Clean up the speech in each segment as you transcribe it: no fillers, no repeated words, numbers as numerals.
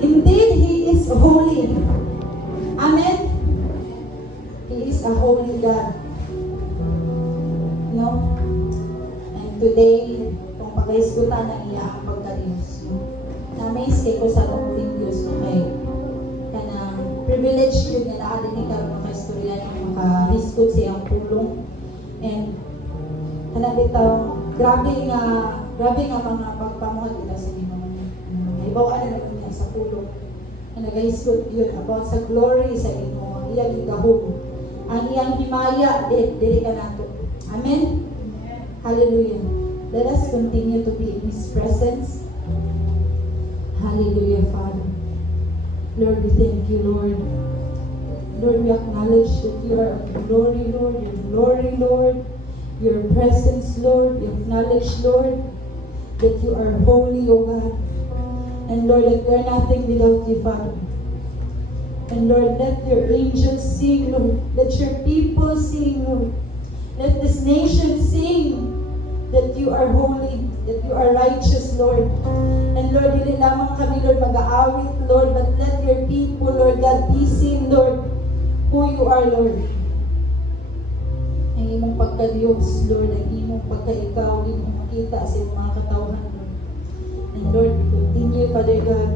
Indeed, He is holy. Amen? He is a holy God. No? And today, kung pag-iskutan na iya ang pagka-Diyos, no? Na-amaze kay ko sa pag-uling Diyos na kay kanang privilege yun nga naadin ni karong maka-istorya yung maka-hiskot siyang pulong. And kanang bitaw, grabe nga mga pagpamuhat nila sa inyo. Ibawaan na naman niya sa pulong. Na nag-hiskot yun about sa glory sa inyo. Ang iyang igahong. Ang iyang himaya, dili ka nato. Amen? Hallelujah. Let us continue to be in His presence. Hallelujah, Father. Lord, we thank you, Lord. Lord, we acknowledge that you are of glory, Lord. Your glory, Lord. Your presence, Lord. We acknowledge, Lord, that you are holy, O God. And Lord, that we are nothing without you, Father. And Lord, let your angels sing, Lord. Let your people sing, Lord. Let this nation sing that you are holy, that you are righteous, Lord. And Lord, hindi lamang kami, Lord, mag-aawit, Lord, but let your people, Lord God, be seen, Lord, who you are, Lord. Ang imong pagka-Diyos, Lord, ang imong pagka-ikaw, imong makita sa iyong mga katawhan, Lord. And Lord, we continue, Father God,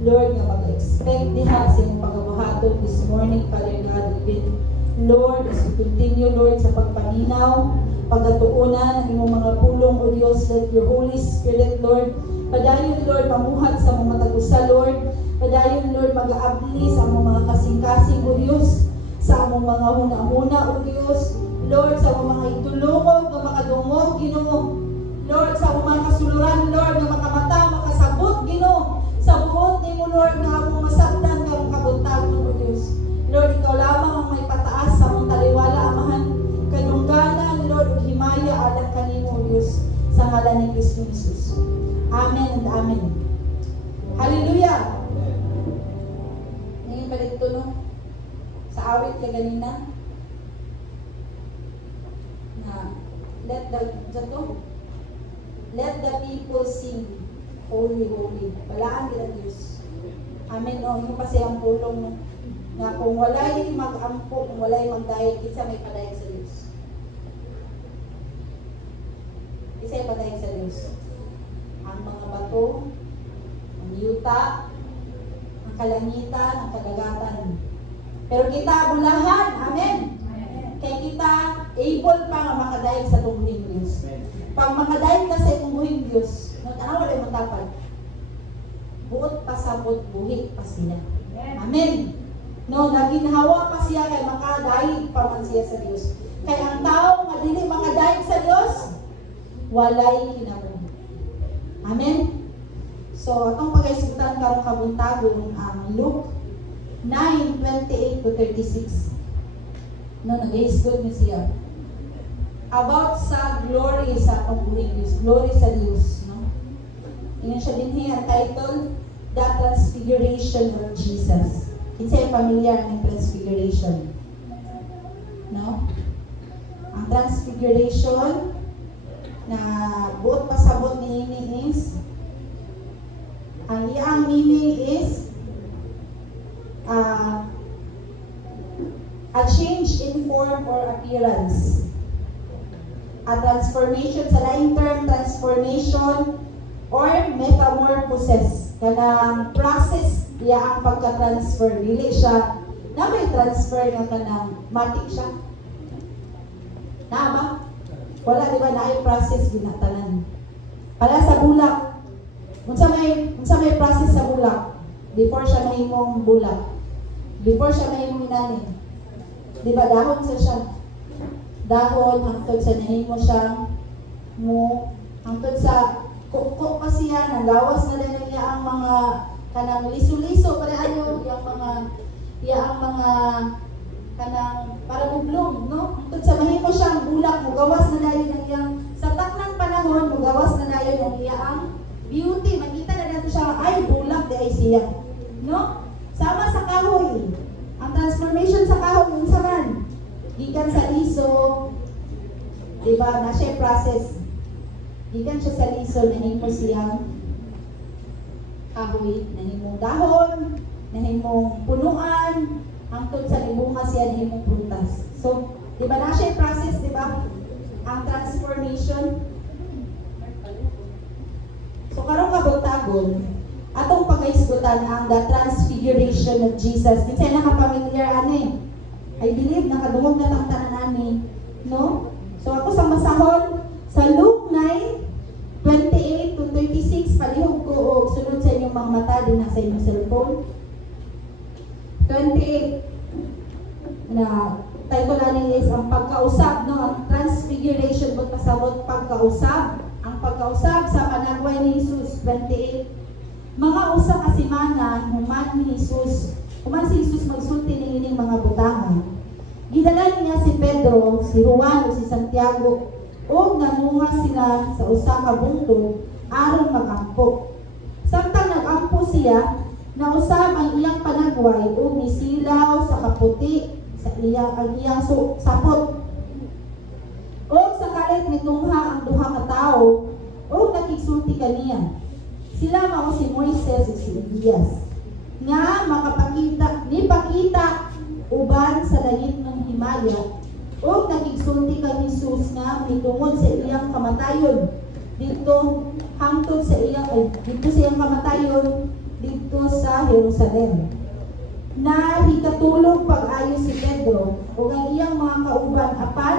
Lord, nga mag-expect diha sa iyong pagkabuhaton this morning, Father God, even, Lord, as we continue, Lord, sa pagpaminaw, pagkatuunan ng imong mga pulong, O Diyos, let your Holy Spirit, Lord, padayon, Lord, mamuhat sa mga matagusa, Lord, padayon, Lord, mag-aabli sa among mga kasing-kasing, O Diyos, sa among mga huna-huna, O Diyos, Lord, sa among mga itulungog, na makadungog, Ginoo, Lord, sa among mga kasuluran, Lord, na makamata, makasabot, Ginoo, sa buot ni mo, Lord, na among masabtan kang kabuntagon, O Diyos. Lord, ikaw lamang ang may pataas sa among taliwala, Amahan, kanungganan, Lord, himaya, alang kanimo, Diyos, sa ngalan ni Kristo Jesus. Amen and amen. Hallelujah! Ngayon balik ito, no? Sa awit ka ganina, na let the people sing, holy, holy. Balaan nila Diyos. Amen, o. Yung kasi ang pulong, no? Na kung walay mag-ampo, kung walay magdayag, isa may padayag sa Diyos. Isa may padayag sa Diyos. Ang mga bato, ang yuta, ang kalangitan, ang kadagatan. Pero kita bulahan, amen? Kaya kita able pa nga makadayag sa tungguhing Diyos. Pag makadayag ka sa tungguhing Diyos, tanaw wala yung matapad. Buot pasabot, buhi pa sila. Amen? No, naginhawa pa siya kay makadayag pa man siya sa Diyos. Kaya ang tao nga dili makadayag sa Diyos, walay kinabuhi. Amen? So, atong pag-isgutan karong kabuntagon ang Luke 9:28 to 36. No, nag-isgud ni siya. About sa glory sa pagbuhing Diyos. Glory sa Diyos. No? Tingnan siya din ang title, The Transfiguration of Jesus. Kinsay familiar ng Transfiguration? No? Ang Transfiguration na buot pasabot ni meaning is ang iyang meaning is a change in form or appearance. A transformation, sa laing term, transformation or metamorphosis. Kanang process niya ang pagka-transfer. Dili siya, na may transfer nga kanang matik siya. Na ba? Wala, di ba, na ay process ginatanan. Para sa bulak, unsa may process sa bulak, before siya mahimong bulak, before siya mahimong inani. Di ba, dahon sa siya. Dahon, hangtod sa nahimo siyang mo, hangtod sa kukuk pa siya, nanggawas na rin niya ang mga kanang liso-liso, para ano, ang mga kanang para bublong, no? Hangtod sa mahimo siyang bulak, mugawas na dayon ang iyang, sa taknang panahon, mugawas na dayon ang iyang beauty. Makita na natin siya, ay, bulak, di ay siya. No? Sama sa kahoy. Ang transformation sa kahoy, yung saman. Gikan sa liso, diba, na siya process. Gikan siya sa liso, nahimo siyang kahoy, nahimong dahon, nahimong punuan, hangtod sa libunga siya nahimong prutas. So, di ba na siya yung process, di ba? Ang transformation. So, karong kabagtagon, atong pag-isgutan ang the transfiguration of Jesus. Kasi nakapamilyar ani. I believe nakadungog na lang tanan ani, no? So ako sa masahon sa Luke 9:28 to 36 palihog ko og sunod sa inyong mga mata din sa inyong cellphone. 28 na title ani is ang pagkausap, no? Ang transfiguration bud pasabot pagkausap. Ang pagkausap sa panagway ni Jesus. 28. Mga usa ka semana human ni Jesus. Human si Jesus magsulti ning ining mga butangan. Gidala niya si Pedro, si Juan, o si Santiago, o nanunga sila sa usa ka bundok aron magampo. Samtang nagampo siya, nausab ang iyang panagway o nisilaw sa kaputi sa ang iyang sapot. O sa kalit nitungha ang duha ka tawo, o nakigsulti kaniya. Sila mao si Moises ug si Elias nga nipakita uban sa langit ng himaya o nakigsulti kang Jesus nga mitungod sa iyang kamatayon dito hangtod sa iyang kamatayon dito sa Jerusalem. Na hikatulog pag-ayo si Pedro o ang iyang mga kauban apan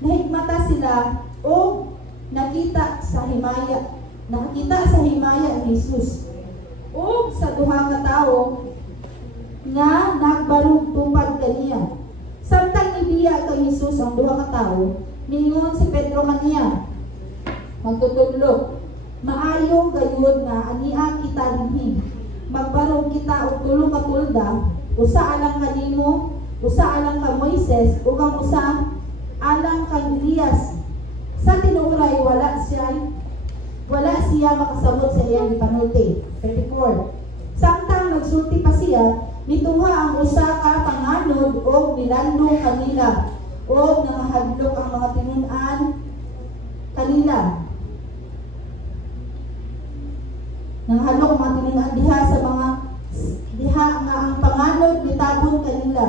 nahigmata sila o nakita sa himaya ang Jesus o sa duha ka tawo nga nagbarug tupad kaniya. Samtang nibiya kay Jesus ang duha ka tawo, ningon si Pedro kaniya, magtutudlo, maayo gayud nga ania kita dinhi. Magbarog kita og tulo ka tulda, usa alang kanimo, usa alang ka Moises, ug ang usa alang kang Elias. Sa tinuray wala siya makasabot sa iyang gipanulti. 34. Samtang nagsulti pa siya, nitungha ang usa ka panganod o nilandong kanila o nangahadlok ang mga tinun-an kanila. Nangahadlok ang mga tinun-an diha nga ang panganod nitabon kanila.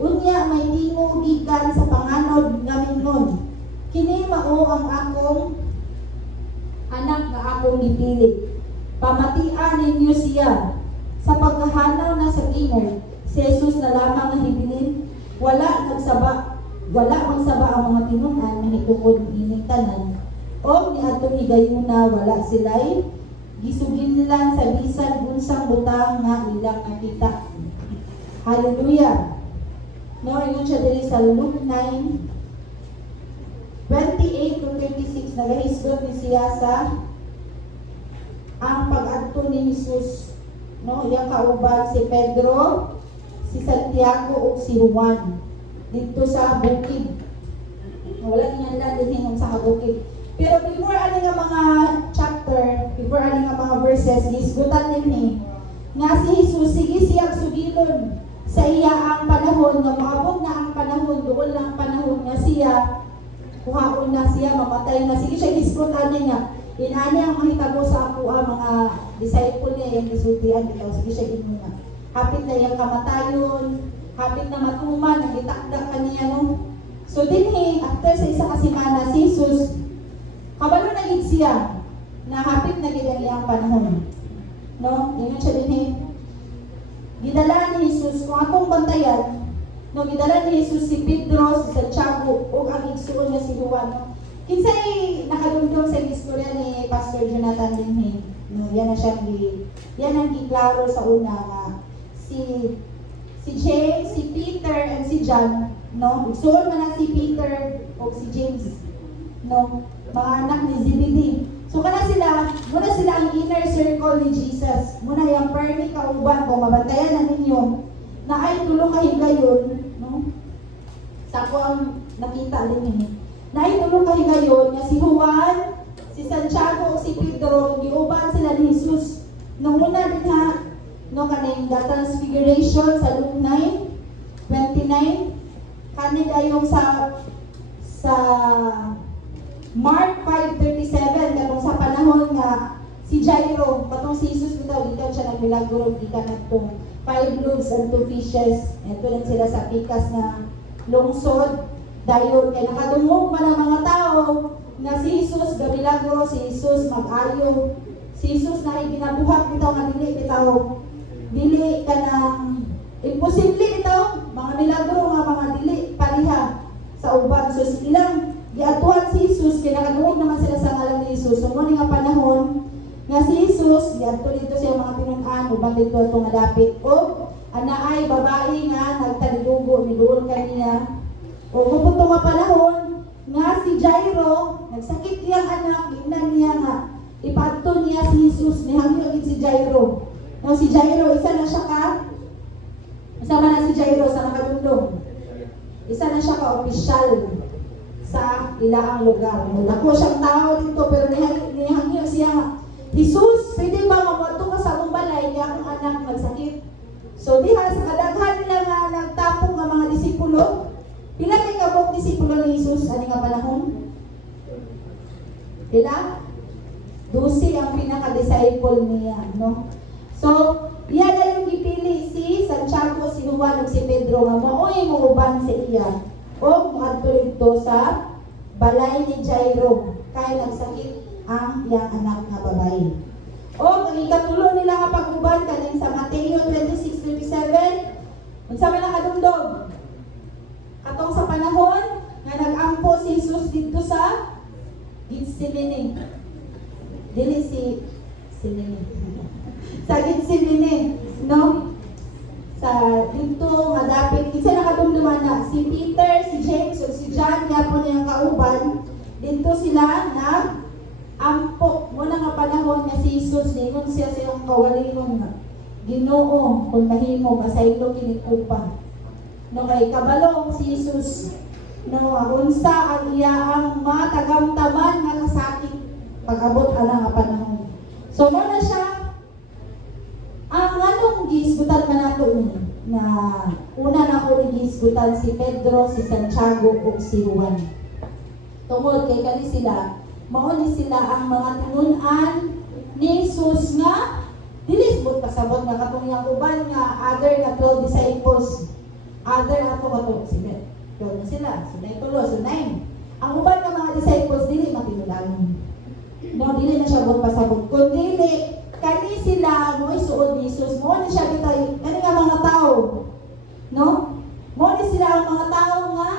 Unya may tingo gikan sa panganod nga mingon, kini mao ang akong anak nga akong gipili. Pamatian ninyo siya. Sa pagkahanaw na sa ingay, si Jesus na lamang nga hibilin, wala magsaba ang mga tinunan na hitungod ining tanan. O ni atong higayuna wala sila'y gisugin lang sa bisan unsang butang nga ilang nakita. Hallelujah. No, yun siya diri sa Luke 9:28 to 36, nagahisgot ni siya sa ang pag-adto ni Jesus, no, iyang kauban si Pedro, si Santiago ug si Juan dito sa bukid. Wala niya lang din sa bukid. Pero before ani nga mga chapter, before ani nga mga verses, gisgutan ni nga si Jesus sige siya sugilon sa iya ang panahon nga maabot na ang panahon, doon lang panahon nga siya kuhaon na siya, mamatay na. Sige siya gisgutan niya. Inani ang mahitabo sa ako mga disciple niya yung gisultian dito. Sige siya inuna. Hapit na yung kamatayon, hapit na matuman, nagitakdak kaniya no. So dinhi, after sa isa ka semana, si Jesus, kabalo na gid siya, na hapit na gid ang iyang panahon. No? Yun siya dinhi. Gidala ni Jesus, kung akong bantayan, no, gidala ni Jesus si Pedro, si Santiago, o ang igsuon niya si Juan. No? Kinsay nakadungdong sa istorya ni Pastor Jonathan dinhi. No, yan ang giklaro sa una nga si James, si Peter, and si John, no? Igsuon man na si Peter o si James, no? Mga anak ni Zebedee. So muna sila ang inner circle ni Jesus. Muna yung permi kauban kung mabantayan na ninyo na ay tulong kahigayon, no? Sa ako ang nakita din na ay tulong kahigayon nga si Juan, si Santiago, si Pedro, giuban sila ni Jesus. Nung una din ha, no, kaning the transfiguration sa Luke 9:29, kaning ayong sa Mark 5:37, kanong sa panahon nga si Jairo, katong si Jesus bitaw, dito siya nagmilagro, ika na itong 5 loaves and 2 fishes. Ito lang sila sa pikas na lungsod. Dayon, kaya nakadungog man ang mga tao na si Jesus gamilagro, si Jesus mag-ayo. Si Jesus na ginabuhat bitaw nga dili bitaw. Dili ka ng imposible bitaw, mga milagro nga mga dili pariha sa uban. So silang giatuhan si Jesus, kinakadungog naman sila sa ngalan ni Jesus. So mo nga panahon nga si Jesus, giadto dito siya mga pinun-an, ubang dito itong nadapit. O, anaay babae nga, nagtalidugo, niduol kaniya. O, kupunto nga panahon, nga si Jairo, nagsakit iyang anak, gignan niya nga, ipaadto niya si Jesus, nihangyo si Jairo. No, si Jairo, isa na siya ka, isama na si Jairo sa nakadundong. Isa na siya ka opisyal sa ilaang lugar. Nako siyang tao dito, pero nihangyo siya nga, Jesus, pwede ba mamuto ka sa akong balay kaya akong anak magsakit? So diha sa kadaghan nila nga nagtapong nga mga disipulo, pila kay kabog disipulo ni Jesus ani nga panahon? Pila? 12 ang pinaka-disciple niya, no? So, iya na yung gipili si Santiago, si Juan, ug si Pedro nga maoy mo uban sa iya. O moadto dito sa balay ni Jairo kay nagsakit ang iyang anak nga babae. O, ang ikatulo nila nga pag-uban kanin sa Mateo 26:37, unsa man nakadumdog? Katong sa panahon nga nag-ampo si Jesus dito sa Gitsemane. Dili si sa Gitsemane, no? Sa dito nga dapit kinsa nakadumduman na si Peter, si James ug si John gyapon niyang kauban. Dito sila ampo mo na nga panahon nga si Jesus ningon siya sa iyong kawalingon nga Ginoo kung mahimo masaylo kini upa. No kay kabalo si Jesus no unsa ang iyaang matagamtaman nga kasakit pag-abot ana nga panahon. So mo na siya ang anong gisgutan man nato ni na una na ko gisgutan si Pedro, si Santiago ug si Juan. Tungod kay kani sila mauni sila ang mga tinun-an ni Jesus nga dili bud pasabot nga katong yang uban nga other nga 12 disciples. Other ato kato sila. 12 na sila. So 9 ang uban nga mga disciples dili matinudan. No, dili na siya bud pasabot. Kun dili kani sila mo isuod ni Jesus, mo ni siya bitay kani nga mga tao. No? Mo ni sila ang mga tao nga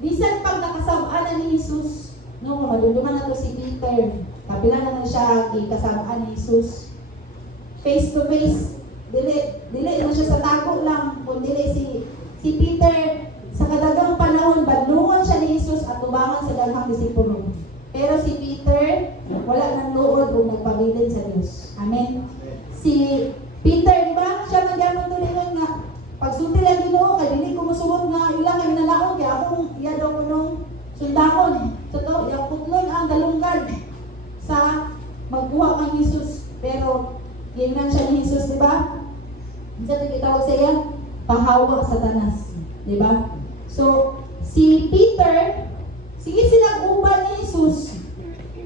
bisan pag nakasab-an ni Jesus. No, madunduman na to si Peter. Kapila naman siya ikasamaan ni Jesus. Face to face. Dili na siya sa tago lang. Kung dili si Peter, sa kadagang panahon, badlungon siya ni Jesus at tubangan sa daghang disipulo. Pero si Peter, wala nang luod o nagpabilin sa Diyos. Amen. Si Peter, di ba? Siya magyamon tulingon nga. Pagsulti lang Ginoo, kay dili ko musugot nga ilang kay nalaon, kaya akong iya daw ko nung sundakon. Totoo, yung putlon ang dalunggad sa magbuha kang Jesus. Pero, gingan siya ni Jesus, di ba? Isa ito itawag sa iya, pahawa sa tanas. Di ba? So, si Peter, sige silang uban ni Jesus.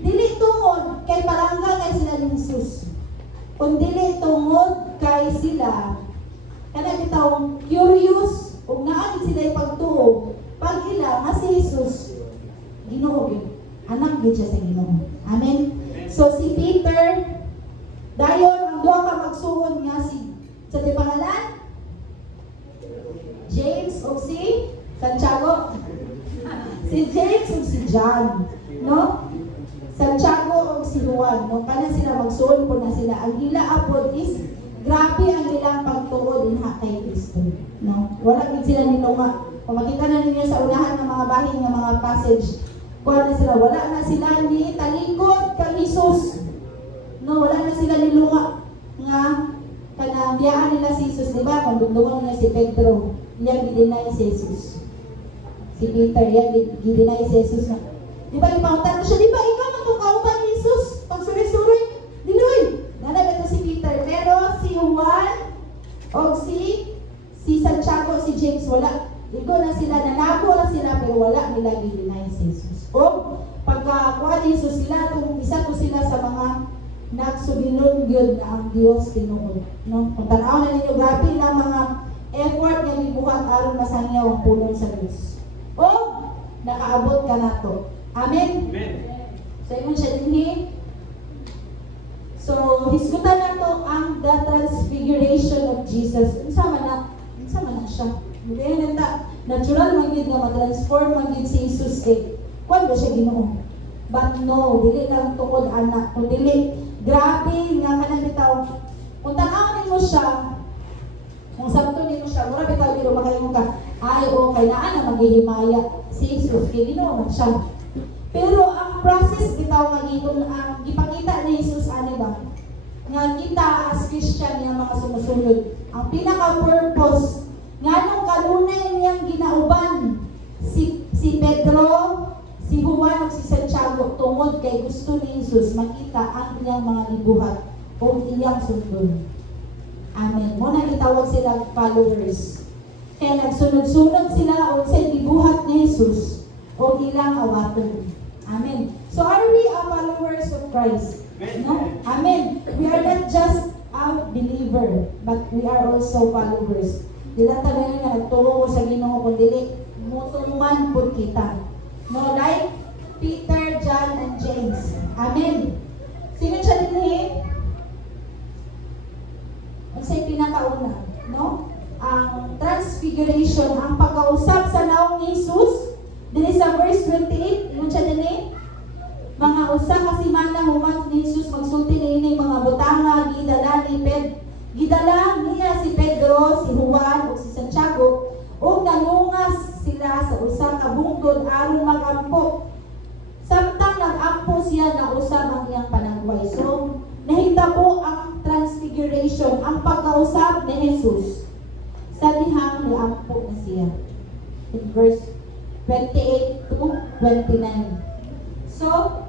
Dili tungod kay palangga kay sila ni Jesus. Kung dili tungod kay sila, kana bitawang curious, kung naagit sila ipagtuo, pag ila nga si Jesus, Ginoo gyud. Anak gyud siya sa Ginoo. Amen. So si Peter dayon ang duha ka magsuon nga sa di pangalan James o si Santiago. Si James o si John, no? Santiago o si Juan, no? Kana sila magsuon po na sila. Ang ila apod is grabe ang ilang pagtuo din kay Kristo, no? Wala gid sila nilunga. Kung makita na ninyo sa unahan ng mga bahin ng mga passage, kuha na sila, wala na sila ni talikod kay Jesus. No, wala na sila nilunga nga kanang biyaan nila si Jesus, di ba? Kung dundungan nila si Pedro, yan gidinay si Jesus. Si Peter, yan gidinay si Jesus na. Di ba, ipautan ko siya, di ba, ikaw matungkautan ni Jesus? Pag suri-suri, dinuy. Nanay ito si Peter. Pero si Juan, o si Santiago, si James, wala. Igo na sila, nanabo na sila, pero wala nila gidinay si Jesus. O, pagkakuha ni Jesus sila, kung isa ko sila sa mga nagsuginon gyud na ang Dios tinuod. No? Kung tanaw na ninyo, grabe na mga effort nga gibuhat aron masangyaw ang pulong sa Dios. O nakaabot ka nato. Amen. Amen. So imong siya dinhi. So hisgutan nato ang the transfiguration of Jesus. Unsa man na siya. Mudaya nanta natural man gyud nga ma-transform man gyud si Jesus kuan ba siya Ginoo. But no, dili lang tungod anak, kung dili grabe nga kanang bitaw. Kung tanaw nimo siya, kung sabto nimo siya, mura bitaw dilo makaingon ka, ay kay naa na maghihimaya si Jesus kay Ginoo man siya. Pero ang process bitaw nga giton ang gipakita ni Jesus ani ba? Nga kita as Christian nga mga sumusunod, ang pinaka-purpose nganong kanunay niyang ginauban si Pedro, si Juan o si Santiago tungod kay gusto ni Jesus makita ang iyang mga gibuhat o iyang sundon. Amen. Muna itawag sila followers. Kaya nagsunod-sunod sila o sa gibuhat ni Jesus o ilang awaton. Amen. So are we followers of Christ? No? Amen. We are not just a believer, but we are also followers. Dila talaga nga nagtuo sa Ginoo kun dili mutuman pud kita. No, like Peter, John, and James. Amen. Sino siya dinhi? Ang sa'y pinakauna, no? Ang transfiguration, ang pagkausap sa naong ni Jesus. Dili sa verse 28, yun siya dinhi. Mga usa kasi man na human ni Jesus magsulti niini mga butanga gidala niya si Pedro, si Juan o si Santiago o nanungas sila sa usa ka bungtod aron magampo. Samtang nag-ampo siya na usab ang iyang panagway. So, nahitabo ang transfiguration, ang pagkausap ni Jesus sa dihang niampo na siya. In verse 28 to 29. So,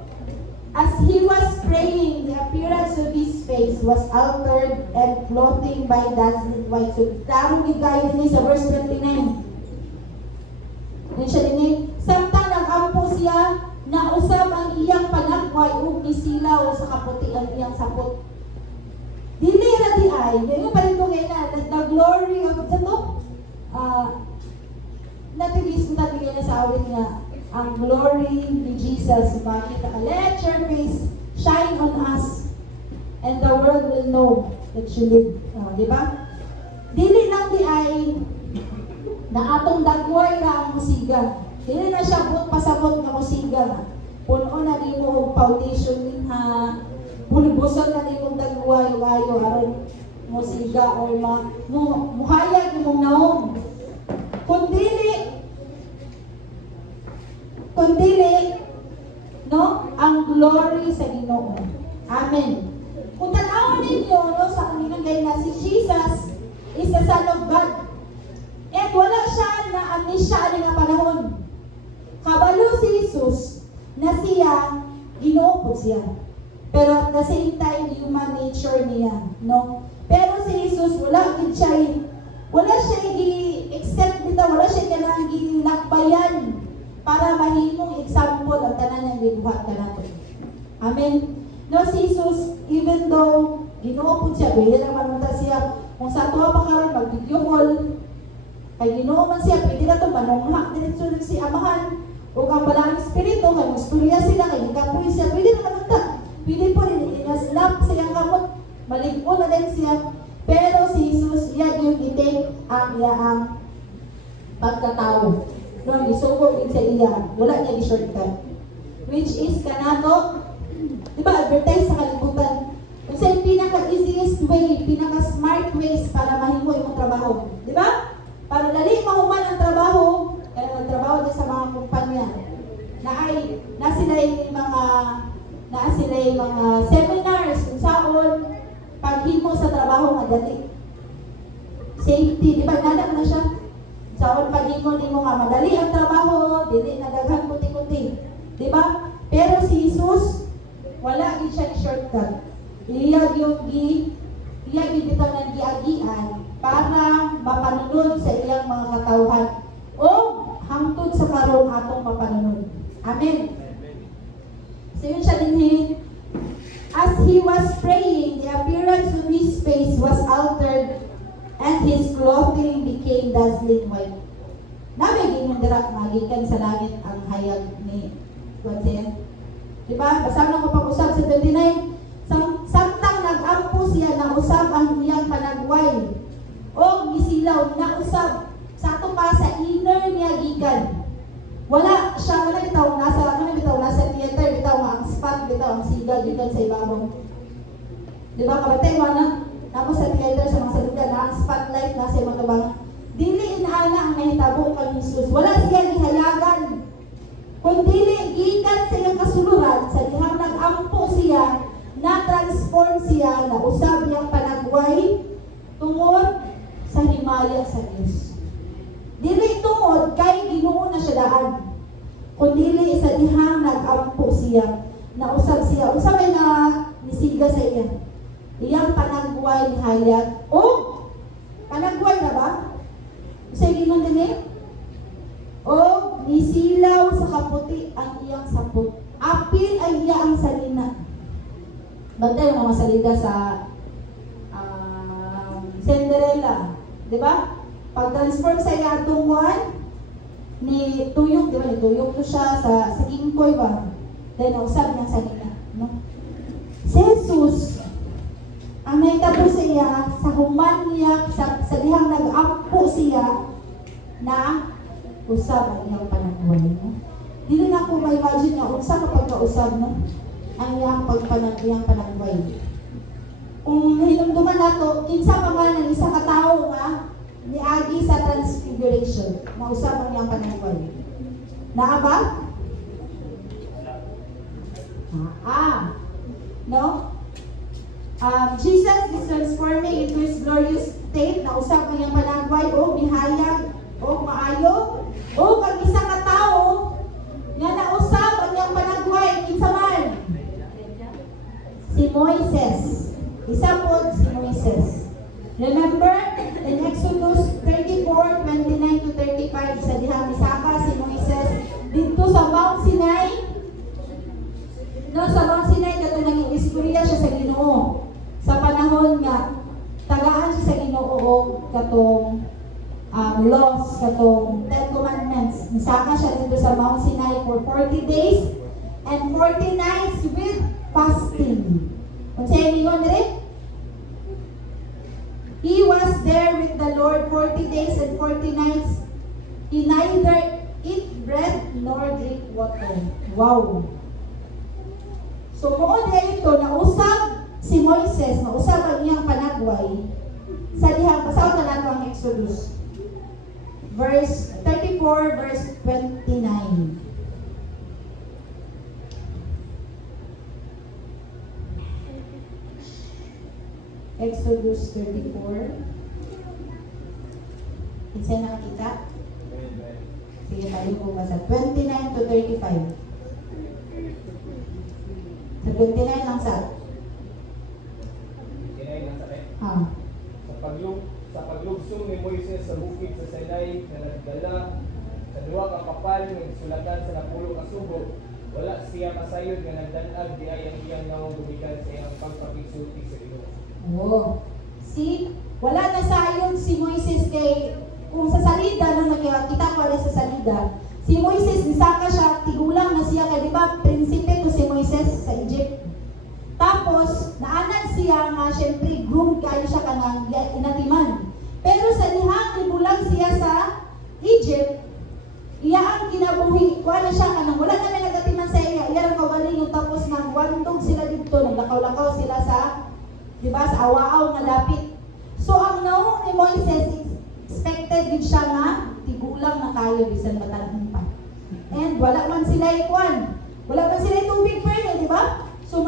as he was praying, the appearance of his face was altered and floating by dazzling white. So, darong gigayon ni sa verse 29. Yan siya din. Samtang nag-ampo siya, nausab ang iyang panagway ug nisilaw sa kaputi ang iyang sapot. Dili ra di ay, yung palito kay na, the glory of the natibis mo natin na sa awit nga, ang glory ni Jesus, makita ka, let your face shine on us and the world will know that you live. Di ba? Dili lang di ay na atong dagway na ang musiga. Dili na siya pasabot na musiga. Puno na di mo foundation din ha. Bulbuson na di mong dagway o ayo aron musiga or muhayag imong naong. Kundili, no, ang glory sa Ginoo. Amen. Kung tanawan ninyo, no, sa kanina gay na si Jesus is the Son of God. And wala siya na amnesia ani nga panahon. Kabalo si Jesus na siya Ginoo po siya. Pero at the same time human nature niya, no? Pero si Jesus wala siya i-accept dito, wala siya kanang ginakbayan para mahimong example ang tanan ng gibuhat kanato. Amen. No, si Jesus, even though Ginoo po siya, pwede naman ta siya kung sa tuwa pa karon mag-video call kay Ginoo man siya, pwede na to manungha diretso si Amahan o ang Balang Espiritu kay musturya sila kay gikapoy siya, pwede naman ta. Pwede po rin inaslap siya kamot, maligpo na din siya. Pero si Jesus, iya yung i-take ang iyang pagkatao. No, isugo din sa iya. Wala niya i-shortcut. Which is kanato, di ba, advertise sa kalibutan. Kung sa yung pinaka-easiest way, pinaka-smart ways para mahimo yung trabaho. Di ba? Para dali mahuman ang trabaho, kaya magtrabaho din sa mga kumpanya. Na sila yung mga seminars, kung saan, paghimo sa trabaho madali. Safety, di ba? Nada na siya. Saan paghimo ni mo nga madali ang trabaho, dili nagaghan kuti-kuti. Di ba? Pero si Jesus, wala din siya shortcut. Iyag yung bitaw ng giagian para mapanunod sa iyang mga katawhan o hangtod sa karon atong mapanunod. Amen. So yun siya din as he was and his clothing became dazzling white. Nabigin yung dira, magikan sa langit ang hayag ni Juan. Diba? Basahan ko pag-usap sa 29. Samtang nag-ampo siya na usab ang iyang panagway o misilaw na usab sa ato pa sa inner niya gikan. Wala bitaw nasa theater, bitaw nga ang spot, bitaw ang sigal gikan sa ibabaw. Diba? Kabatay mo na tapos sa theater sa mga salida na ang spotlight na sa mga tabang. Dili inaana ang nahitabo kang Jesus. Wala siya gihayagan. Kung dili gikan sa iyang kasuluran, sa dihang nag-ampo siya, na-transform siya, na usab iyang panagway tungod sa himaya sa Diyos. Dili tungod kay Ginoo na siya daan. Kung dili sa dihang nag-ampo siya, na usab siya, usab ay na nisiga sa iya. Iyang panagway ni hayag. O, panagway na ba? Sa gingon din o, nisilaw sa kaputi ang iyang sapot. Apil ay iya ang salina. Bantay yung mga salida sa Cinderella. Diba? Pag-transform sa iya tunguan, ni tuyok, diba? Ni tuyok to siya sa kingkoy ba? Then, nausap niya sa salina. No? Si Jesus, ang naitabo sa iya, sa human niya, sa dihang nag-ampo siya, na usab ang iyang panagway. No? Dili na ko ma-imagine nga, unsa kapag kausab, no? Ang iyang panagway. Kung hinumduman nato, kinsa pa man ng isa katao nga, niagi sa transfiguration, na usab ang iyang panagway. Naa ba? No? Jesus is transforming into His glorious state na usab ang iyang panagway o bihayag o maayo o kag isa ka tao nga nausab ang iyang panagway kinsa man si Moises. Isa po si Moises. Remember in Exodus 34:29 to 35 sa dihang misaka si Moises dito sa Mount Sinai. No, sa Mount Sinai kato naging istorya siya sa Ginoo. Sa panahon nga tagaan siya sa Ginoo og katong laws, katong 10 commandments. Nisaka siya dito sa Mount Sinai for 40 days and 40 nights with fasting. Kung sa'yo ningon rin, he was there with the Lord 40 days and 40 nights. He neither eat bread nor drink water. Wow! So, kung ito, nausap si Moises, nausap ang iyang panagway sa dihang, pasaw na nato ang Exodus. Verse 34, verse 29. Exodus 34. Kinsa na kita? Sige, tayo po ba sa 29 to 35. Sa 29 lang sa. 29 lang sa Ha. Sa paglugsong ni Moises sa bukid sa Sinai na nagdala sa duha ka kapal ng sulatan sa napulo ka sugo, wala siya masayod nga nagdanag di ay ang iyang nawong gumikan sa iyang pagpapigsulti sa Ginoo. Oh. See, wala na sayod si Moises kay kung sa salida no nakita ko sa salida. Si Moises nisaka siya tigulang na siya kay di ba prinsipe to si Moises sa Egypt. Tapos naanan siya nga syempre groom kayo siya kanang inatiman. Pero sa dihang nibulang siya sa Egypt, iya ang kinabuhi, wala siya kanang wala na may nagatiman sa iya, iya ang kaugalingon tapos nang wandog sila dito, naglakaw-lakaw sila sa diba, sa awaaw nga lapit. So ang naong ni Moises expected din siya nga tigulang na kayo bisan matalang pa. And wala man sila ikuan. Wala man sila tubig pwede, di ba? So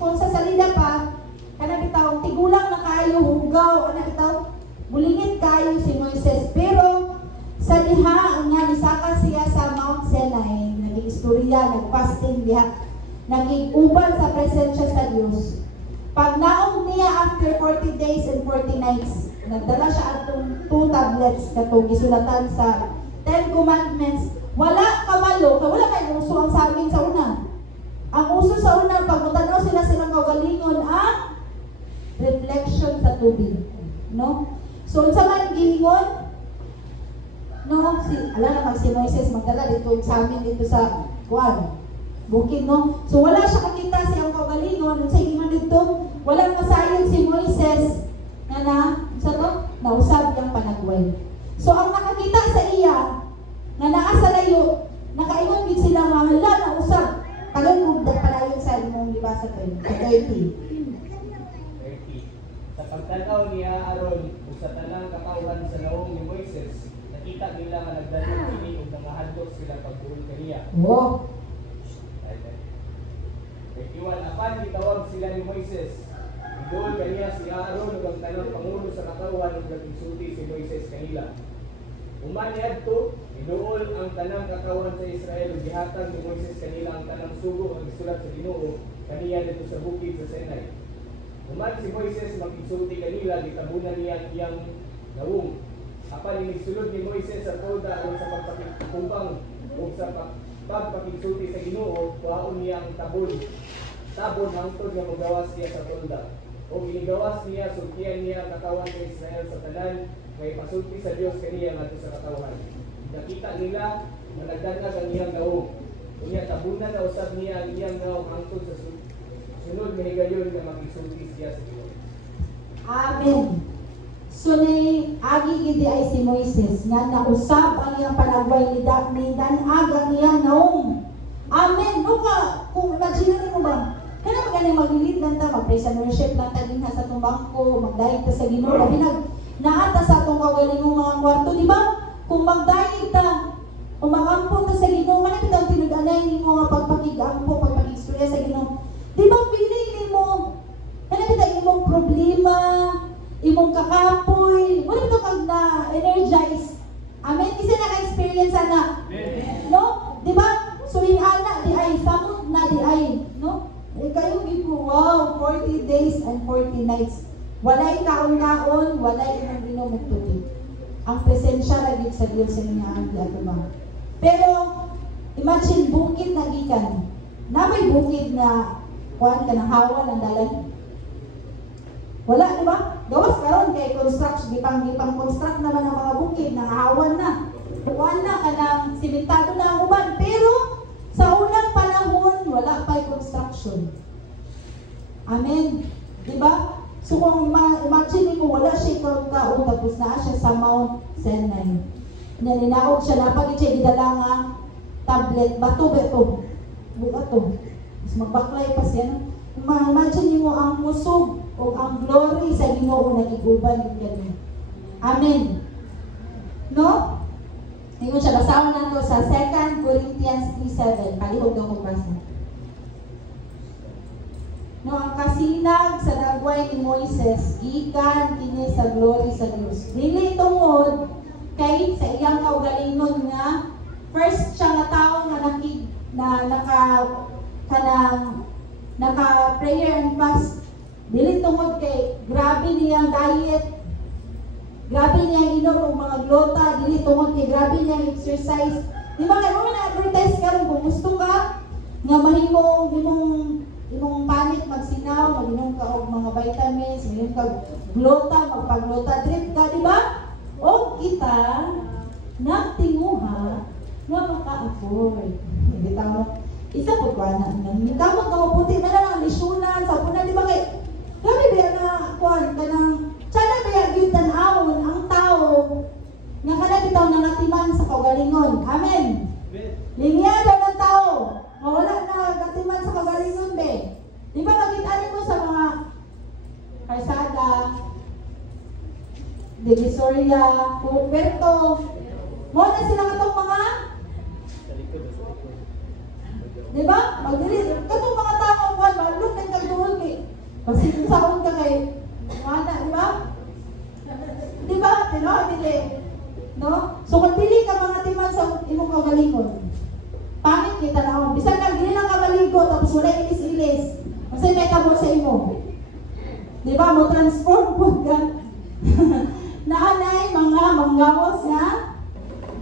kung sa salida pa, kana bitaw tigulang na kayo, hugaw, ana bitaw bulingit kayo si Moises. Pero sa diha nga nisaka siya sa Mount Sinai, naging istorya, nagfasting diha, naging uban sa presensya sa Dios. Pag naong niya after 40 days and 40 nights, nagdala siya atong 2 tablets katong gisulatan sa 10 commandments. Wala kabalo, wala kay uso ang sa amin sa una. Ang uso sa una, pag mutanaw sila silang kaugalingon, ang reflection sa tubig. No? So unsa man giingon? No, si Moises magdala dito sa amin dito sa kuan. Bukid no. So wala siya kakita siyang kaugalingon unsa ingon dito? Wala masayod si Moises nga unsa to? Nausab yang panagway. So ang nakakita sa iya nga naa sa layo, nakaingon gid sila nga hala na usab. Tagal kung palayon sa imong libasa ko sa 30. 30. Sa pagtanaw ni Aaron ug sa tanang katawhan sa naong ni Moises, nakita nila nga nagdalog kini ug nangahadlok sila pagbuol kaniya. Oh. 31. Apan gitawag sila ni Moises. Iduol kaniya si Aaron ug ang tanang pangulo sa katawhan ug nagsulti si Moises kanila. Human niadto, iduol ang tanang katawhan sa Israel ug gihatag ni Moises kanila ang tanang sugo nga gisulat sa Ginoo kaniya dito sa bukid sa Sinai. Human si Moises magigsulti kanila, gitabunan niya ang iyang gawong. Apan inisulod ni Moises sa tolda o sa pagpakikumbang o sa pagpakigsulti sa Ginoo, kuhaon niya ang tabon hangtod nga magawas niya sa tolda. O ginigawas niya, sultian niya ang katawan ng Israel sa tanan, may pasulti sa Dios kaniya ngadto sa katawan. Nakita nila na nagdanag ang iyang gawong. Unya tabunan na usab niya ang iyang gawong hangtod sa sunod nga higayon nga magigsulti siya sa Dios. Amen. So ni agi gidi ay si Moises nga nausab ang iyang panagway ni danag ang iyang naong. Amen. No ka kung imagine mo ba? Kana magani maglilid lang ta, mag-praise and worship lang ta dinha sa tong bangko, magdayeg ta sa Ginoo, labi naata sa atong kaugalingong mga kwarto, di ba? Kung magdayeg ta, o magampo ta sa Ginoo, man kita tinud-anay nimo nga pagpakigampo, pagpakigstorya sa Ginoo. Di ba feeling nimo? Kana kita imong problema, imong kakapoy, wala to kag na energize. Amen. Kasi naka-experience na. No? Di ba? So inana di ay samot na di ay, no? Kayo gipo, wow, 40 days and 40 nights. Walay kaon-kaon, walay inom og tubig. Ang presensya ra gid sa Dios sa inyo ang giatubang. Pero imagine bukid na gikan. Na may bukid na kuan ka ng hawa ng dalan. Wala, di ba? Gawas karon kay construction, gipang construct naman ang mga bukid, nangahawan na. Kuan na kanang simentado na ang uban, pero sa unang panahon wala pa construction. Amen. Di ba? So kung imagine mo wala siya kaon tapos na siya sa Mount Sinai. Naninaog siya napagid siya gidala nga tablet bato. Buka to. Mas magbaklay pa siya. Imagine mo ang musog o ang glory sa Ginoo nagiguban kaniya. Amen. No? Ingon siya, basahan nato sa 2 Corinthians 3:7. Palihog daw kong basa. No, ang kasinag sa dagway ni Moises, gikan kini sa glory sa Dios. Dili tungod kay sa iyang kaugalingon nga first siya nga tawo nga naka prayer and fast. Dili tungod kay grabe niyang diet. Grabe niya inom ng mga glota, dili tungod kay grabe niya exercise. Di ba kay mo na-advertise karon kung gusto ka nga mahimong imong panit magsinaw, mag-inom ka og mga vitamins, mag-inom ka glota, magpag-glota trip ka, di ba? O kita nagtinguha nga maka-afford. Hindi tama. Isa po ko na. Kamot nga maputi na lang lisunan sa puna, di ba kay grabe ba na kuan kanang sana ba gyud tan-awon ang tao nga kada bitaw nangatiman sa kaugalingon. Amen. Linyada ng tao nga wala na katiman sa kaugalingon be. Di ba makita mo sa mga karsada, Divisoria, Puerto, mo na sila katong mga di ba? Magdili katong mga tao kuan maluk kay kagduol kay kasi saon ka kay mana, di ba? Di ba? Dili. No? So kung dili ka mga timan sa imong kaugalingon, pangit kita na bisan lang dili lang ka maligo tapos wala ilis-ilis. Kasi may kamo sa imo. Di ba? Mo transform po ka. Naanay mga manggamos nga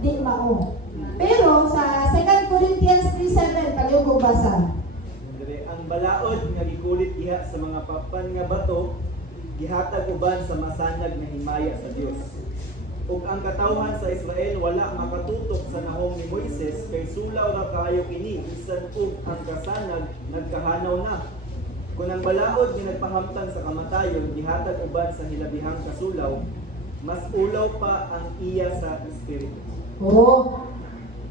di mao. Pero sa 2 Corinthians 3:7 paliw ko basa. Ang balaod nga gikulit diha sa mga papan nga bato gihatag uban sa masanag nga himaya sa Dios. Ug ang katawhan sa Israel wala makatutok sa nahom ni Moises kay sulaw ra kaayo kini bisan ug ang kasanag nagkahanaw na. Kung ang balaod nga nagpahamtang sa kamatayon gihatag uban sa hilabihang kasulaw, mas ulaw pa ang iya sa espiritu. Oo.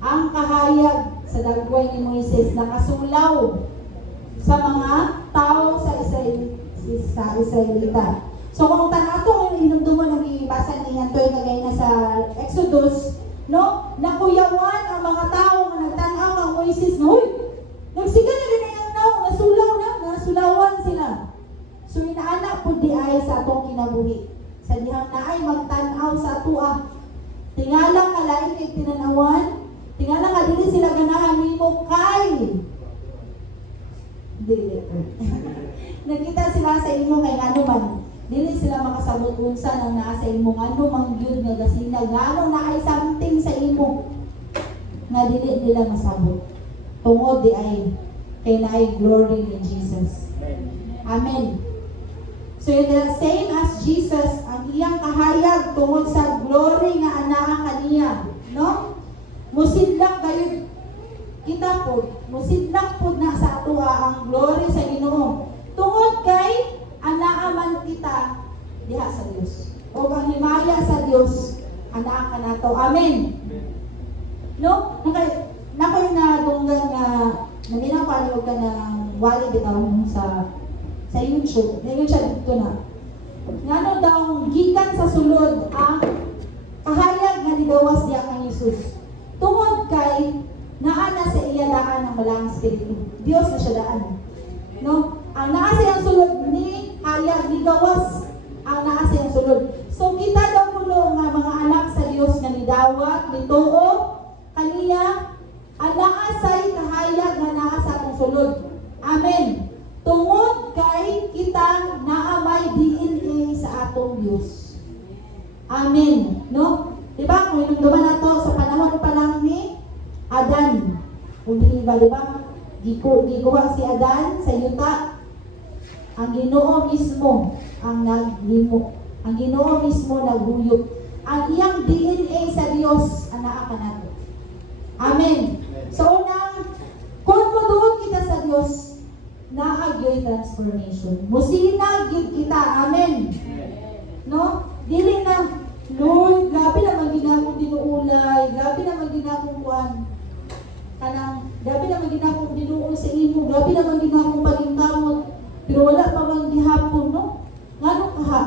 Ang kahayag sa dagway ni Moises nakasulaw sa mga tao sa Israelita. So kung tanato ang hinumduman ng ibasa ni Antoy kagay na sa Exodus, no? Nakuyawan ang mga tao nga nagtanaw ang Moises na, huy, nagsiga na rin ang tao, nasulawan sila. So inaanak po di ay sa atong kinabuhi. Sa dihang na ay magtanaw sa atua. Tingalang kalain kay tinanawan, tingalang nga dili sila ganahan nimo kay. Dili. Nakita sila sa imo kay ano man. Dili sila makasabot unsa nang naa sa imo ano mang gyud nga gasinag ngano na ay something sa imo nga dili nila masabot. Tungod di ay kay naay glory ni Jesus. Amen. So the same as Jesus ang iyang kahayag tungod sa glory nga anaa kaniya, no? Musidlak gayud kita po, musidlak po na sa atoa ang glory sa Ginoo. Tungod kay anaa man kita diha sa Dios. O ang himaya sa Dios anaa kanato. Amen. No? Nakoy na dunggan nga naminapaliw ka ng wali bitaw sa YouTube. Ngayon siya dito na. Ngano daw gikan sa sulod ang kahayag nga nigawas diha kang Jesus. Tungod kay naa na sa iya daan ang malang espiritu. Dios na siya daan. No? Ang naa sa iyang sulod ni hayag nigawas ang naa sa iyang sulod. So kita daw puno nga mga anak sa Dios nga nidawat, nituo kaniya ang naa sa kahayag nga naa sa atong sulod. Amen. Tungod kay kita naa may DNA sa atong Dios. Amen. No? Diba? Kung inumduman nato sa panahon pa lang ni Adan. Kung diba? Gikuha si Adan sa yuta. Ang Ginoo mismo ang naghimo. Ang Ginoo mismo naghuyop. Ang iyang DNA sa Dios ang naa kanato. Amen. So unang kung moduot kita sa Dios, naagyoy transformation. Musina gyud kita. Amen. No? Dili na Lord, grabe naman ginakong dinuulay, grabe naman ginakong kuan. Kanang grabe naman ginakong dinuol sa imo, grabe naman ginakong pagingkamot. Pero wala pa man gihapon, no? Ngano kaha?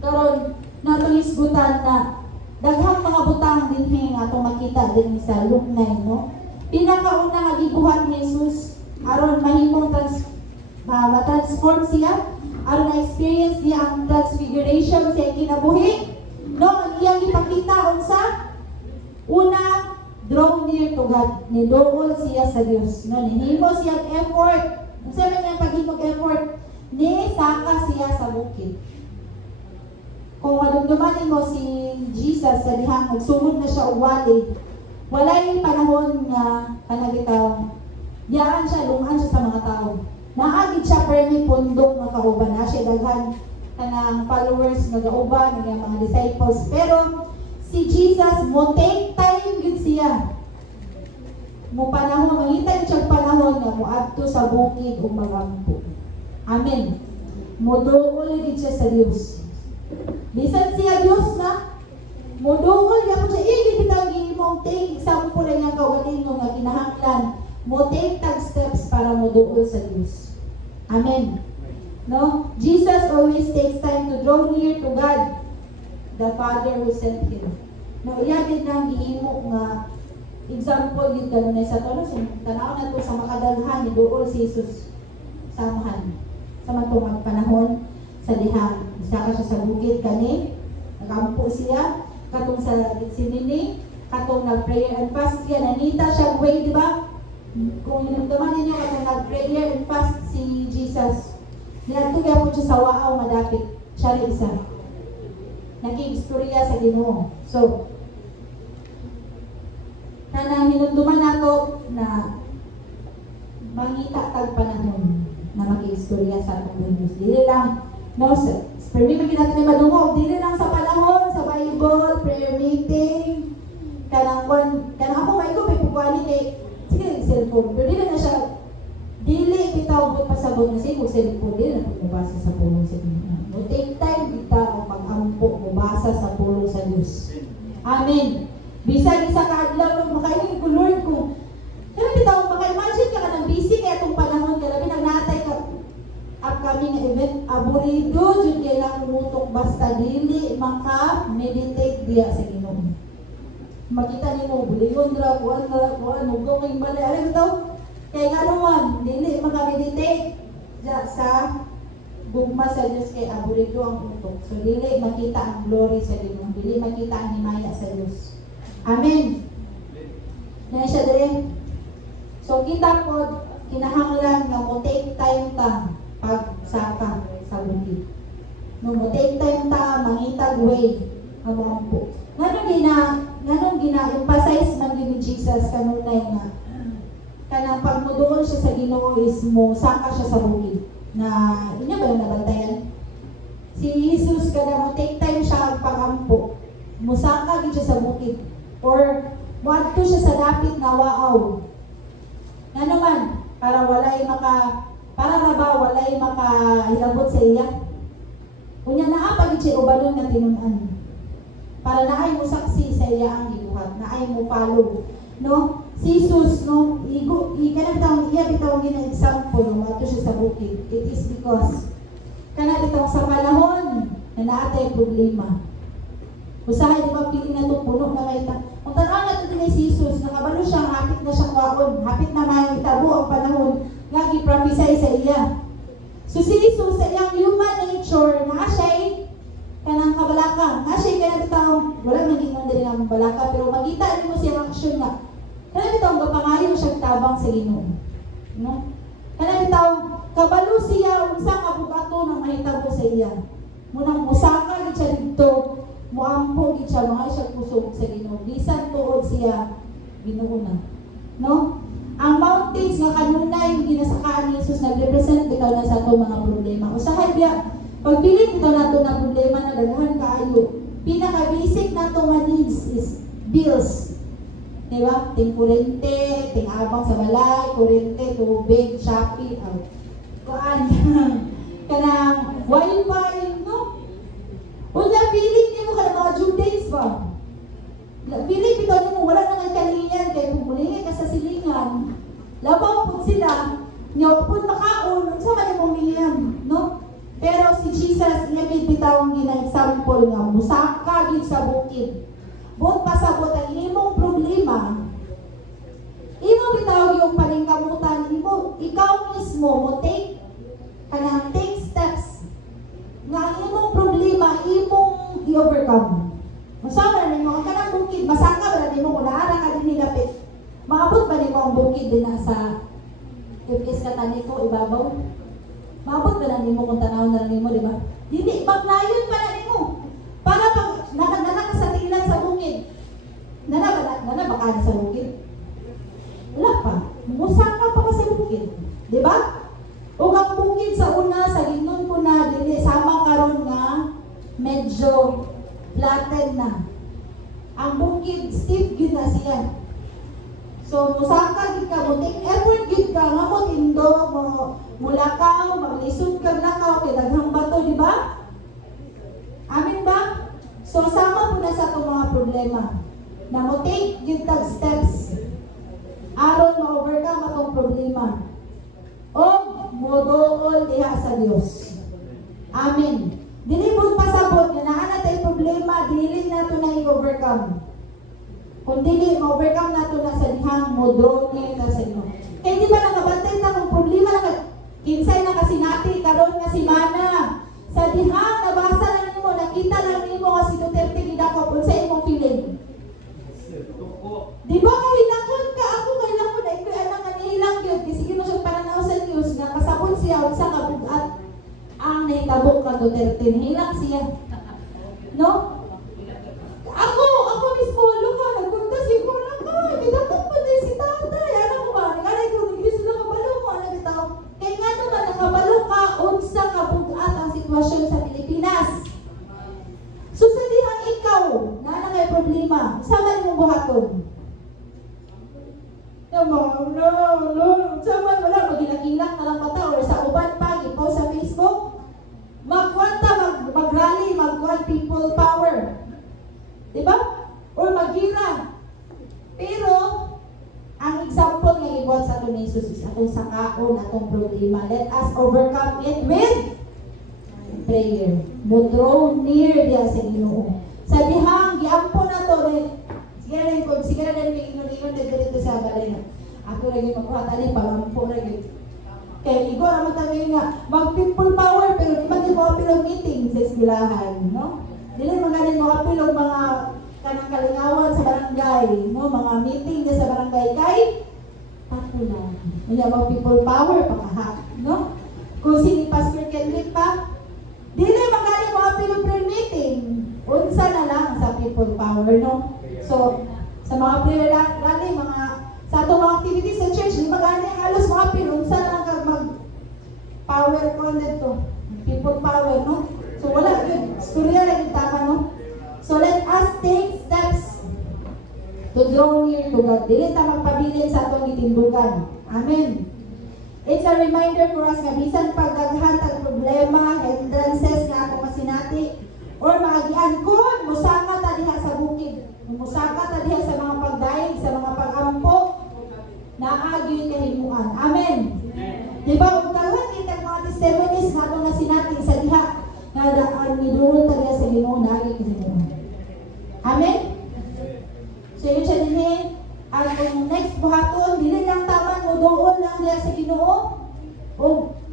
Karon natong isgutan na daghang mga butang dinhi nga atong makita din sa Luke 9, no? Pinakauna nga gibuhat ni Jesus aron mahimong ma-transform siya, aron na-experience niya ang transfiguration sa kinabuhi. No, ang iyang ipakita unsa? Una, draw near to God. Nidool siya sa Dios. No, nihimo siya effort. Unsa man ang paghimog effort? Ni saka siya sa bukid. Kung madumduman mo si Jesus sa dihang magsugod na siya og wali, walay panahon nga kanagitaw diyaan siya, lungan siya sa mga tao. Naagid siya permi pundok nga kauban na siya daghan kanang followers nga gauban nga mga disciples. Pero si Jesus mo take time gid siya. Mo panahon mangita siya panahon nga moadto sa bukid ug magampo. Amen. Moduol gid siya sa Dios. Bisan siya Dios na moduol gyud siya igid bitaw gihimong take example nga kawanin mo nga kinahanglan mo take tag steps para moduol sa Dios. Amen. No? Jesus always takes time to draw near to God, the Father who sent Him. No, iya din nang gihimo nga example yun ganun na sa tono. So, tanaw na to sa makadaghan ni duol si Jesus samahan. Sa matungag panahon sa dihang. Isa ka siya sa bukid kani, nagampo siya, katong sa sinini, katong nag-prayer and fast siya, nanita siya way, di ba? Kung hinumduman ninyo katong nag-prayer and fast si Jesus, nilatugya po siya sa waaw madapit. Siya rin isa. Nag-i-istorya sa Ginoo. So, kanang hinumduman nato na mangita tag panahon na mag-i-istorya sa atong Diyos. Dili lang No, for me, magkita na madungog. Dili lang sa panahon, sa Bible, prayer meeting, kanang ako may ko, may pagwali kay, sige, cellphone. Pero dili na siya, dili bitaw mo pasabot na siya, kung cellphone, dili na magbasa sa pulong sa Diyos. No, take time, bitaw, mag-ampo, mabasa sa pulong sa Diyos. Amen. Bisag isa kaadlaw nung makaingin ko, Lord, kung kaya bitaw, maka-imagine ka ng busy kaya itong panahon, kaya nagnatay ka, upcoming event, aburido, dyan kailang umutok basta dili, maka-meditate diya sa Ginoo. Makita niyo mo, bulingon ra, kuwan, mugong yung balay, ano ito? Kaya nga naman, dili maka-meditate diya sa gugma sa Diyos kay aburido ang utok. So, dili makita ang glory sa Ginoo, dili makita ang himaya sa Diyos. Amen. Yan siya din. So, kita po, kinahanglan nga mo take time ta pagsaka sa bukid. No mo take time ta mangitag way ang mga po. Nganong gina-emphasize man ni Jesus kanunay nga kanang pagmuduol siya sa Ginoo is mo saka siya sa bukid. Na inyo ba yung nabantayan? Si Jesus kada mo take time siya ang pagampo. Musaka gid siya sa bukid or wadto siya sa dapit nga waaw. Nga naman, para walay makahilabot sa iya. Kunya naapag siya ubalon nga tinunan. Para naay mo saksi sa iya ang gibuhat, naay mo follow. No? Si Jesus, no, kanang iya bitaw gina example no, ato siya sa bukid. It is because kana bitaw sa panahon na naatay problema. Usahay di ba pili na itong puno na kaita. Kung tanaw na ito ni Jesus, nakabalo siya, hapit na siyang waon, hapit na may itabo ang panahon, nga giprophesy sa iya. So si Jesus, sa iyang human nature, na siya'y kanang kabalaka, na siya'y kanang bitaw, wala maging din ang balaka, pero magita mo siyang aksyon nga. Kanang bitaw, kapangayo siyang tabang sa Ginoo. No? Kanang bitaw, kabalo siya, unsang abugato ng mahitabo sa iya. Munang musaka, gid siya dito, muampo gid siya mga siya kusog sa Ginoo. Bisan tuod siya Ginoo na. No? Ang mountains nga kanunay ginasakaan ni Jesus nagrepresent bitaw na sa ato mga problema. Usahay biya pagpilit bitaw nato na problema na daghan kaayo. Pinaka basic nato nga needs is bills. Diba? Ting kurente, ting abang sa balay, kurente, tubig, Shopee, kuan. Kanang wifi, no? Unya pilit nimo kada mga due dates ba? Pilit bitaw nimo wala nang kaliyan kay pumulingi ka sa silingan. Labaw pud sila, nya pud makaon unsa man imong milyan, no? Pero si Jesus niya bitaw ang gina-example nga musaka gid sa bukid. Buot pasabot ang imong problema. Imo bitaw yung paningkamutan imo, ikaw mismo mo take steps nga imong problema imong i-overcome. Masama na nimo ang kanang bukid, masaka ba na nimo kung naara ka din nilapit. Maabot ba nimo ang bukid din na sa kipis katani ko ibabaw? Maabot ba na nimo kung tanaw na nimo, di ba? Dili maglayon pa na nimo. Para pag nana ka sa tinglan sa bukid. Nana ba ka sa bukid? Wala pa. Musaka pa ka sa bukid. Di ba? O ang bukid sa una, sa ginon ko na, dili, sama karon nga, medyo flattened na. Ang bukid, stiff gid na siya. So, musaka gid ka, mo take effort gid ka, nga mo tindo, mulakaw, maglisod ka lakaw, kay daghang bato, di ba? Amin ba? So, sama po na sa itong mga problema. Na mo take gid tag steps. Aron ma-overcome atong problema. O modool diha sa Dios. Amen. Dili pud pasabot nga naa na tay problema, dili nato na i-overcome. Kung dili ma-overcome nato na sa dihang modool na sa Dios. Kay di ba nakabantay ta kung problema na kinsay na kasinati karon nga si Mana. Sa dihang nabasa lang nimo, nakita lang nimo nga si Duterte gidakop unsa imong feeling? Di ba kahilakon ka ako kahilakon na iko'y anak nga nihilang yun kasi gino siya pananaw sa news na kasabot siya unsa nga bugat ang nahitabo ka Duterte nihilang siya no? Ako mismo ka nagpunta siguro na ka bidakot pa din si tatay ano ko ba nagkanay ko nagbilis sila kabalo ko ano bitaw kaya nga naman nakabalo ka unsa nga bugat ang sitwasyon problema, sama nimong buhaton. Sama wala, magilak-ilak na lang mata or sa uban pa, ipost sa Facebook. Mag-rally, mag-want people power. Diba? Or magira. Pero, ang example nga ibuhat sa aton ni Jesus is atong sakaon, atong problema. Let us overcome it with prayer. Mo draw near diya sa Ginoo. Sa dihang giampo na to, sige na rin may ingon dito sa balay. Ako lagi makuha tali, pagampo lagi. Kaya igor naman tayo nga, mag-people power, pero di man din mo apilog meeting sa eskwelahan, no? Dili magaling mo apilog mga kanang kalingawan sa barangay, no? Mga meeting sa barangay kay tapulan. Kaya mag-people power, pakahak, no? Kung si Pastor Kendrick pa, dili magaling mo apilog prayer meeting, unsa na lang sa people power, no? So, sa mga prayer rally, sa itong mga activities sa church, di magaling halos mga apil, unsa na lang power ko nito, people power, no? So wala yun, storya lang yung tama, no? So let us take steps to draw near to God. Dili ta magpabilin sa atong gitindugan. Amen. It's a reminder for us nga bisan pagdaghan tag problema, hindrances nga atong masinati or mga giangkon, musaka ta diha sa bukid, musaka ta diha sa mga pagdaig, sa mga pagampo, naagi kahimuan. Amen. Diba, kung tawag itang mga testimonies na itong nasinating sa diha na daan nidulong tayo sa Ginoo nagi kahimuan. Amen? So yun siya din at kung next buhaton, dili lang taman mo doon lang diha sa Ginoo o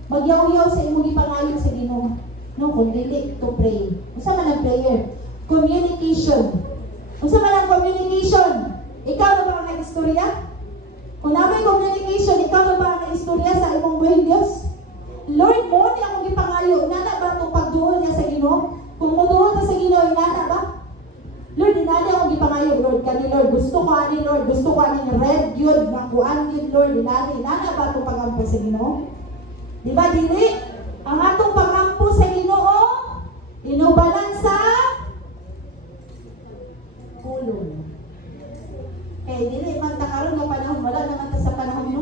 magyaw-yaw sa imong ipangayo sa Ginoo. No, kung dili to pray. Unsa man ang prayer? Communication. Unsa man ang communication? Ikaw na ba ang nag-istorya? Kung namin communication, ikaw na ba ang istorya sa imong buhing Diyos? Lord, mo ni akong gipangayo, nana ba itong pagduol niya sa Ginoo? Kung muduol ka sa Ginoo, nana ba? Lord, inani akong gipangayo, Lord, kani Lord, gusto ko ani Lord, gusto ko ani red yun, nakuan yun, Lord, inani, nana ba itong pagampo sa Ginoo? Di ba, dili? Ang atong pagampo sa Ginoo, inubalan sa kulong. Kaya dili man ta karon nga panahon, wala naman ta sa panahon no.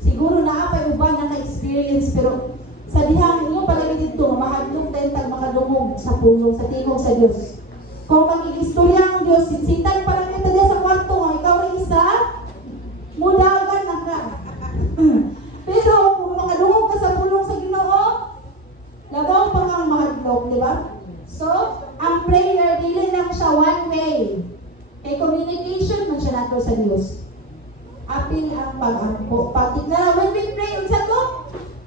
Siguro naa pa uban na ka-experience pero sa dihang inyo palagi dito mahadlok dahil tag makadungog sa pulong sa tingog sa Dios. Kung mag-iistorya ang Dios, sinsitan pa lang kita diya sa kwarto nga ikaw rin isa mudagan na ka. Pero kung makadungog ka sa pulong sa Ginoo, lagaw pa kang mahadlok, di ba? So, ang prayer dili lang siya one way. Kay communication man siya nato sa Dios. Apil ang pag-ampo. Pag-declare, when we pray, unsa to?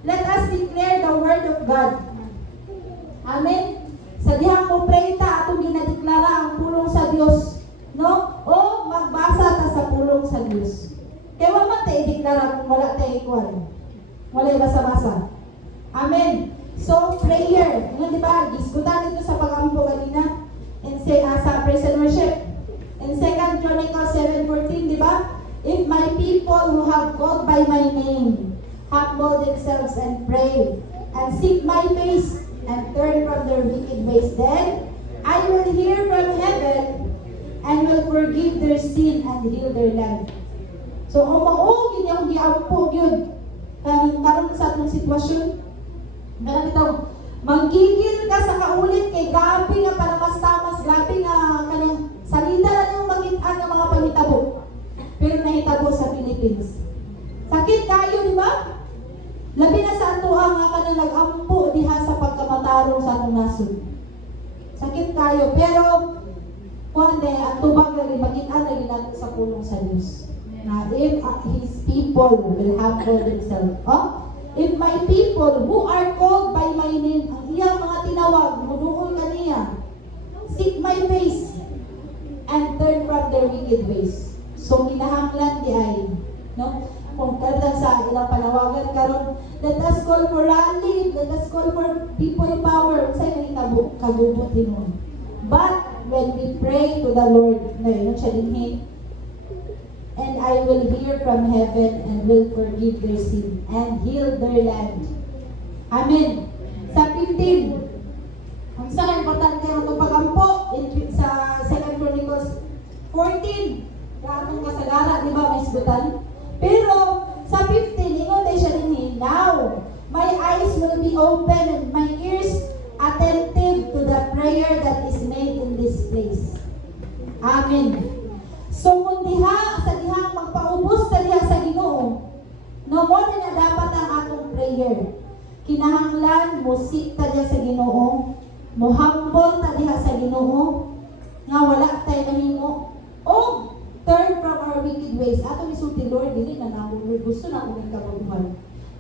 Let us declare the word of God. Amen? Sa dihang mo pray ta, atong ginadeklara ang pulong sa Dios. No? O magbasa ta sa pulong sa Dios. Kaya wala tayo i-deklara kung wala tayo ikuan. Wala basa-basa. Amen? So, prayer. Ngayon, di ba? Gisgutan dito sa pag-ampo kanina. And say, sa praise and worship. In 2 Chronicles 7:14, di ba? If my people who have called by my name humble themselves and pray and seek my face and turn from their wicked ways, then I will hear from heaven and will forgive their sin and heal their land. So, kung maugin yung giampo yun, karon sa atong sitwasyon, ganun ito, manggigil ka sa kaulit kay grabe nga para mas tamas, grabe nga kanang salita na yung magitan ng mga panghitabo. Pero nahitabo sa Philippines. Sakit kayo, di ba? Labi na sa ato ang nga kanang nag-ampo diha sa pagkamatarong sa atong nasod. Sakit kayo, pero kuande ang tubag lagi magitan lagi natin sa pulong sa Diyos. Na if His people will humble themselves. Oh? If my people who are called by my name, ang iyang mga tinawag, muduol kaniya, seek my face, and turn from their wicked ways. So, kinahanglan di ay, no? Kung kada sa ilang panawagan karon, let us call for rally, let us call for people power, sa ilang kagubot din mo. But, when we pray to the Lord, na yun, siya din, and I will hear from heaven and will forgive their sin and heal their land. Amen. Sa 15, ang sa importante ang pagampo sa 2 Chronicles 14, kaatong kasagara, di ba, may isgutan? Pero sa 15, ingon tayo siya din, now, my eyes will be open and my ears attentive to the prayer that is made in this place. Amen. So kung diha sa dihang magpaubos sa diha sa Ginoo, no mo na dapat ang atong prayer. Kinahanglan mo seek ta diha sa Ginoo, mo humble ta diha sa Ginoo, nga wala tay mahimo. O turn from our wicked ways. Ato misulti, Lord, dili na namo gusto na akong kabubuhan.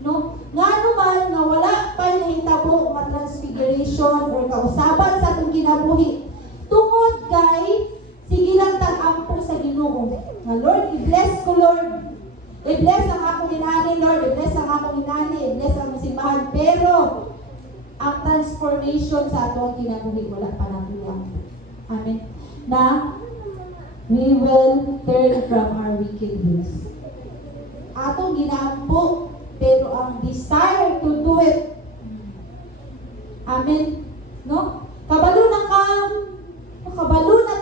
No? Nga naman nga wala pa nahitabo ma-transfiguration or kausaban sa atong kinabuhi. Tungod kay sige lang tag-ampo sa Ginoo. Nga Lord, i-bless ko, Lord. I-bless ang akong inani, Lord. I-bless ang akong inani. I-bless ang simbahan. Pero ang transformation sa atong kinabuhi wala pa natin yan. Amen. Na we will turn from our wicked ways. Atong ginaampo, pero ang desire to do it. Amen. No? Kabalo na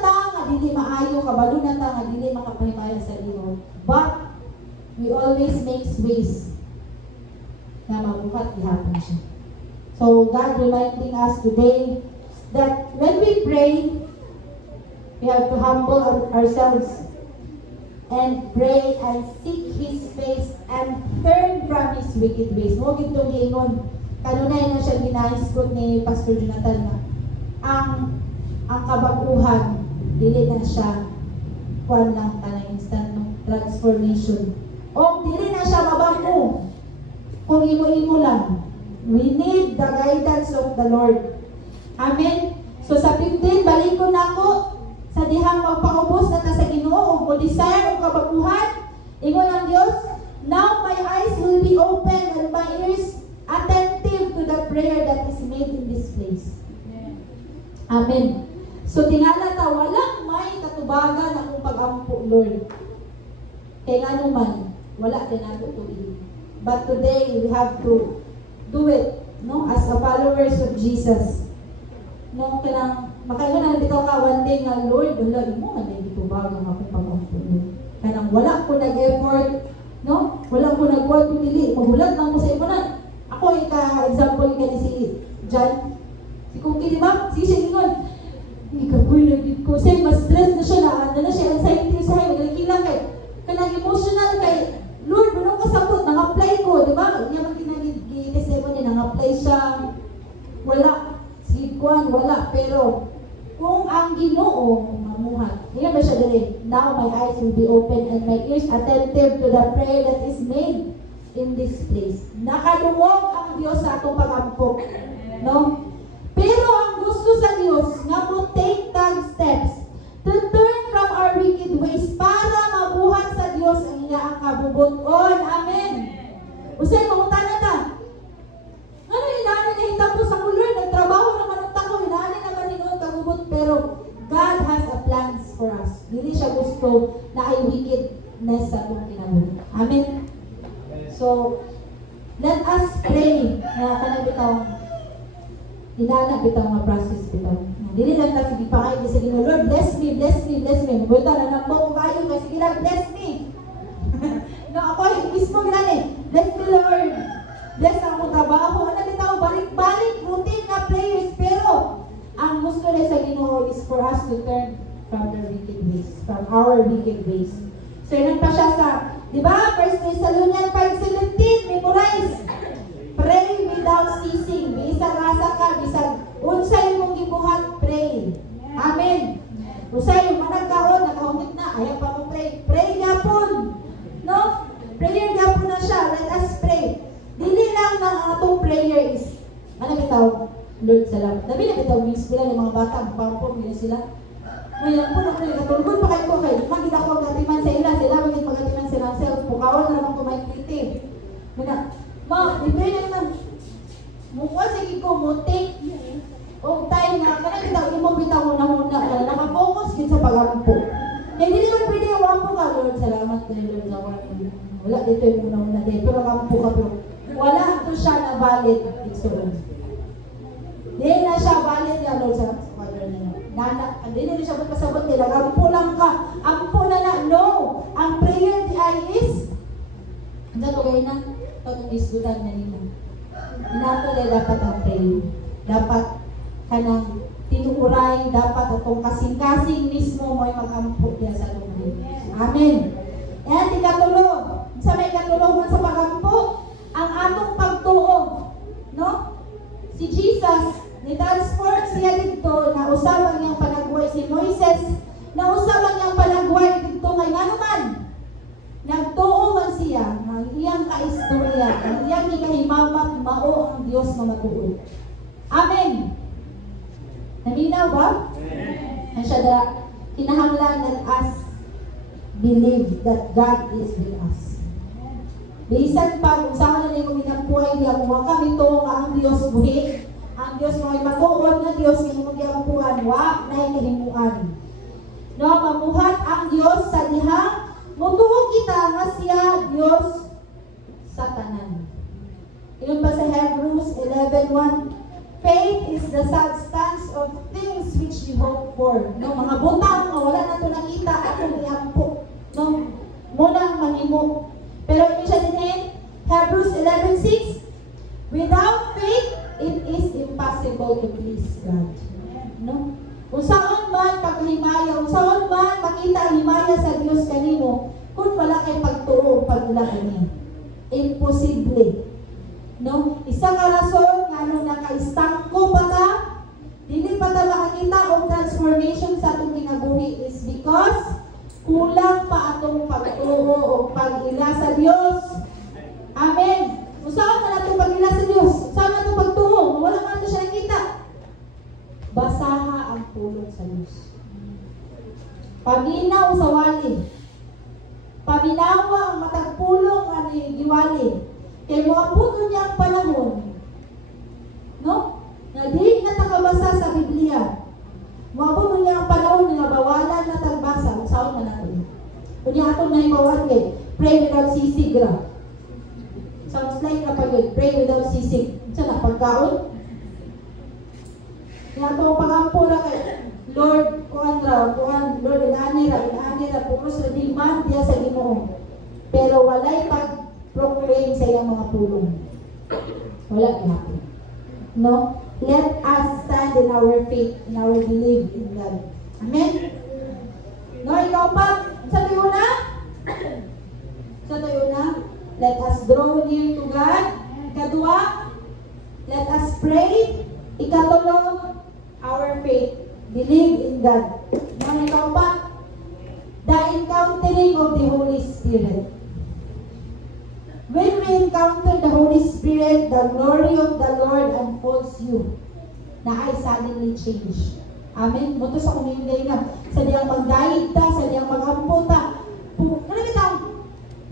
ta nga dili maayo, kabalo na ta nga dili makapahimayan sa Ginoo. But we always makes ways na mabuhat gihapon siya. So God reminding us today that when we pray, we have to humble ourselves and pray and seek His face and turn from His wicked ways. Mo gitong giingon, kanunay na siya ginahisgot ni Pastor Jonathan na ang kabaguhan dili na siya kuan lang tanang instant no transformation. O dili na siya mabago kung imo-imo lang. We need the guidance of the Lord. Amen. So sa 15 balik ko na ako sa dihang magpaubos na ta sa Ginoo o desire o kabaguhan. Ingon ang Dios, now my eyes will be open and my ears attentive to the prayer that is made in this place. Amen. So tingala ta walang may katubagan akong pag-ampo, Lord. Kaya nga naman, wala din nato tuig. But today we have to do it, no, as a followers of Jesus. No, kanang makaingon na bitaw ka one day nga, Lord, wala mo man dito bago akong pag-ampo. Kanang wala ko nag-effort, no? Wala ko nag-work dili, magulat lang mo sa imo na. Ako example ka ni si John. Si Cookie, di ba? Si siya ingon. Hindi ka boy, nagit ko. Say, mas stress na siya na siya anxiety sa hayo. Nagkilang kay, kanang emotional kay, Lord, manong kasabot, nang-apply ko, di ba? Niya mag-testimony, nang-apply siya. Wala. Si Juan, wala. Pero, kung ang Ginoo, mamuhat. Ngayon ba siya dali? Now my eyes will be open and my ears attentive to the prayer that is made in this place. Nakalungog ang Diyos sa atong pag-ampok. No? Pero ang gusto sa Diyos nga mo take that steps to turn from our wicked ways para mabuhat sa Diyos ang iyaang kabubuton. Amen. Usay mangutan na ta. Ano inaani na hitabo sa kulor, nagtrabaho naman ang tako, inaani naman hinuon kabubot, pero God has a plans for us. Dili siya gusto na ay wickedness sa atong kinabuhi. Amen. So, let us pray na kanang bitaw inana bitaw nga process bitaw. Dili lang ta sige pa kay sa Ginoo, Lord, bless me, bless me, bless me. Buta na nang ko kayo kay sige lang, bless me. No, ako mismo gani. Bless me, Lord. Bless ang trabaho. Ano bitaw balik-balik routine na prayers, pero ang gusto na sa Ginoo is for us to turn from the wicked ways, from our wicked ways. So yun pa siya sa, di ba? 1 Thessalonians 5:17, memorize. Pray without ceasing. Bisag rasa ka, bisag unsay mong gibuhat, pray. Amen. Unsay yung managkaon, nakahumit na, ayaw pa mo pray. Pray gapon. No? Prayer gapon na siya. Let us pray. Dili lang ng atong prayer is, ano bitaw? Lord, salamat. Dami na bitaw, mix sila ng mga bata, pampong nila sila. Ngayon po na kayo, katulgon pa kayo ko kayo. Magid ako gatiman sa ila, sila magid magatiman sila ang self. Pukawan na naman kumain kritik. Muna, ma, i-pray na naman. Mukha sige ko, mutik. O tayo nga, kanang bitaw, imo bitaw muna-muna ka. Nakapokus din sa pag-ampo. Eh, hindi naman pwede yung ampo ka, Lord. Salamat kayo, Lord, sa wala. Wala dito yung muna-muna din. Pero ampo ka, pero wala ito siya na valid. Iksoon. Hindi na siya valid niya, Lord, sa Father niya. nana, hindi na siya magpasabot nila, ampo lang ka, ampo na na, no! Ang prayer di ay is, ano kayo na? Ito is gudan na nila. Inato na dapat ang prayer. Dapat ka ng tinuuray, dapat atong kasing-kasing mismo mo'y mag-ampo niya sa lugar. Amen! Yan, ikatulong. Sa may katulungan sa pag-ampo, ang atong pagtuo. No? Si Jesus, ni-transport siya dito na usaban niyang panagway si Moises, na usaban niyang panagway dito kay nga naman. Nagtuo man siya ng iyang kaistorya, ang iyang ikahimamat, mao ang Diyos na matuo. Amen! Naminaw ba? Ang siya na kinahanglan that us believe that God is with us. Bisan pa, kung saan na nila ginampuay, di ako kami to ang Diyos buhi. Ang Diyos mo ay matuon na Diyos ng mag-iampuan, wa na ikahimuan. No, mamuhat ang Diyos sa dihang mutuhog kita nga siya Diyos sa tanan. Iyon pa sa Hebrews 11:1, faith is the substance of things which we hope for. No, mga butang nga wala na ito nakita atong iampo. No, muna mahimo. Pero ito siya din Hebrews 11:6, without faith it is impossible to please God. No? Kung saan man paghimaya, kung saan man makita ang himaya sa Diyos kanimo, kung wala kay pagtuo, pagula kaniya. Imposible. No? Isa ka rason nga nung naka-istangko pa ta, dili pa ta makakita ang transformation sa atong kinabuhi is because kulang pa atong pagtuo o pag-ila sa Diyos. Amen. Kung saan man atong pag-ila sa Diyos, saan man atong pagtuo, wala man ito siya nakita. Basaha ang pulong sa Diyos. Paminaw sa wali. Paminawa ang matagpulong nga ni giwali. Kaya muabuto niya ang panahon. No? Na di na takabasa sa Biblia. Muabuto niya ang panahon nga bawalan na tagbasa. Kung saan man natin. Kung niya atong nahibawan kay, pray without sisig ra. Sounds like na pag pray without sisig. Sa na pagkaon? Nga itong pangampo na kay Lord, Lord, inani ra, puros na demand diya sa Ginoo. Pero walay pag-proclaim sa iyang mga pulong. Wala gihapon. No? Let us stand in our faith, in our belief in God. Amen? No, ikaw pa, sa tayo na? Sa tayo na? Let us draw near to God. Ikadua, let us pray. Ikatulong, our faith. Believe in God. Mga ikaw pa, the encountering of the Holy Spirit. When we encounter the Holy Spirit, the glory of the Lord unfolds you. Na ay suddenly change. Amen? Muto sa kuminday na. Sa diyang magdahig ta, sa diyang magamputa.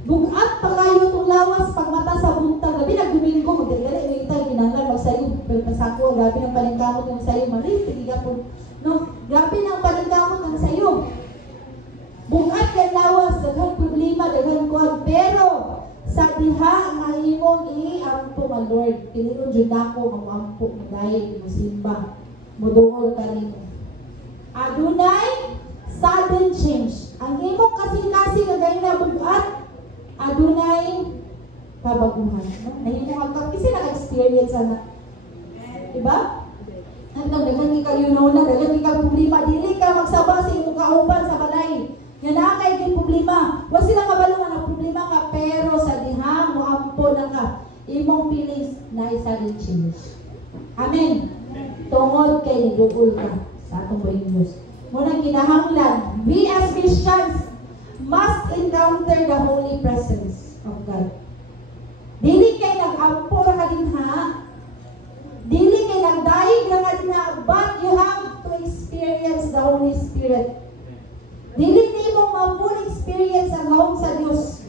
Bugat pa kayo itong lawas pagmata sa buntag. Gabi nagdomingo, magdagala, may tayo ginanglan, magsayo. Pero pasako, gabi ng paningkamot ng sayo. Mali, tigiga po. No, gabi ng paningkamot ng sayo. Bugat yan lawas, daghang problema, daghang kuwan. Pero, sa diha nga imong i-ampo nga Lord. Piliron dyan ako, mag-ampo, mag-ayig, musimba. Mudungol ka rin. Adunay, sudden change. Ang imong kasing-kasing na gano'n na bugat, adunay kabaguhan. Nahimong ang kasi naka-experience na. Diba? Hanggang dagan ikaw yun na, dagan ikaw problema. Dili ka magsaba sa imong kauban sa balay. Yan na kay kay problema. Huwag silang kabalungan ang problema ka, pero sa dihang mo ampo na ka. Imong feelings na isa rin change. Amen. Tungod kay nidugol ka sa atong buhay Diyos. Muna kinahanglan, we as Christians must encounter the holy presence of God. Dili kay nag-ampo ra ka din ha. Dili kay nagdaig ra ka din ha, but you have to experience the Holy Spirit. Dili nimo ma-full experience ang hawong sa Dios.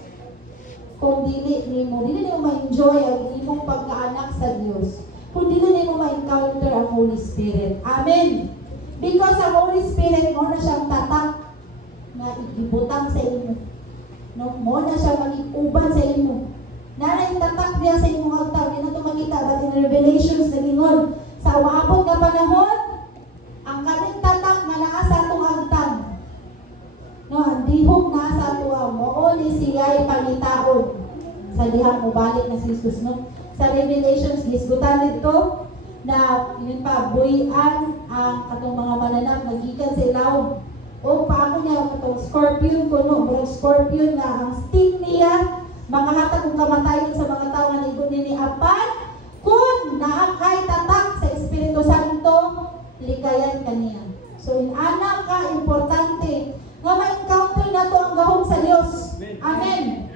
Kung dili nimo ma-enjoy ang imong pagkaanak sa Dios. Kung dili nimo ma-encounter ang Holy Spirit. Amen. Because ang Holy Spirit mo na siyang tatak na igibutang sa imo. No, mo na siya mag-uban sa imo. Naray tatak niya sa imong altar. Di na ito makita. But in Revelations, nagingon, sa umaabot na panahon, ang kaning tatak sa dihang mubalik na si Jesus, no? Sa Revelations, gisgutan dito na yun pa, buhian ang katong mga mananap nagikan sa ilaw. O paano niya katong scorpion ko, no? Murag scorpion nga ang sting niya, makahatag kung kamatayon sa mga tao nga nigun ni apan kung naakay tatak sa Espiritu Santo, ligayan kaniya. So, ana ka, importante nga ma-encounter na to ang gahom sa Dios. Amen.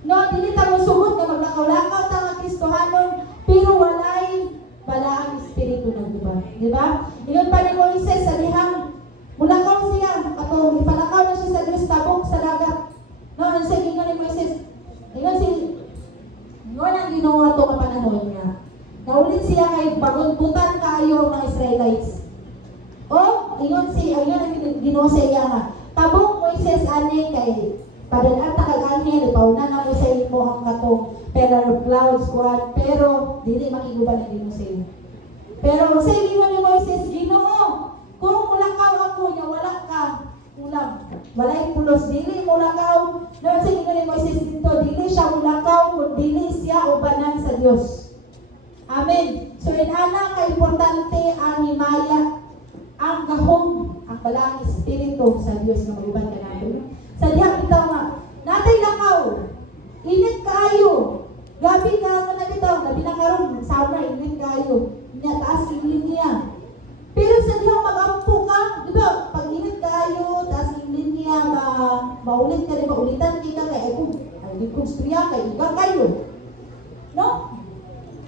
No, dili ta mo sugod nga maglakaw-lakaw ta nga Kristohanon, pero walay bala ang Espiritu ng diba? Diba? Iyon pa ni Moises sa dihang mulakaw siya, katong ipalakaw na siya sa Dios tabok sa dagat. No, ano siya gingon ni Moises? Ingon ang ginawa to ka panahon niya. Naulit siya kay bagunbutan kaayo mga Israelites. O, ingon ang ginawa sa iya nga. Tabok Moises ani kay padaan ta kag anghel ipauna na mo sa imo ang katong pillar of clouds kuan pero dili makiguban ang Ginoo sa iyo. Pero sa ingon ni Moises, Ginoo, kung mulakaw ako nya wala ka ulam. Walay pulos dili mulakaw. No sa ingon ni Moises dito, dili siya mulakaw kun dili siya ubanan sa Dios. Amen. So inana ka importante ang himaya, ang gahom, ang balang espiritu sa Dios nga mauban ka natin. Sa diha bitaw nga, natay lakaw, init kaayo. Gabi ka na bitaw, gabi na karon, summer init kaayo. Nya taas init niya. Pero sa diha magampo ka, di ba? Pag init kaayo, taas init niya, maulit ka, di ba? Ulitan kita kay ay kung striya kay iga kayo. No?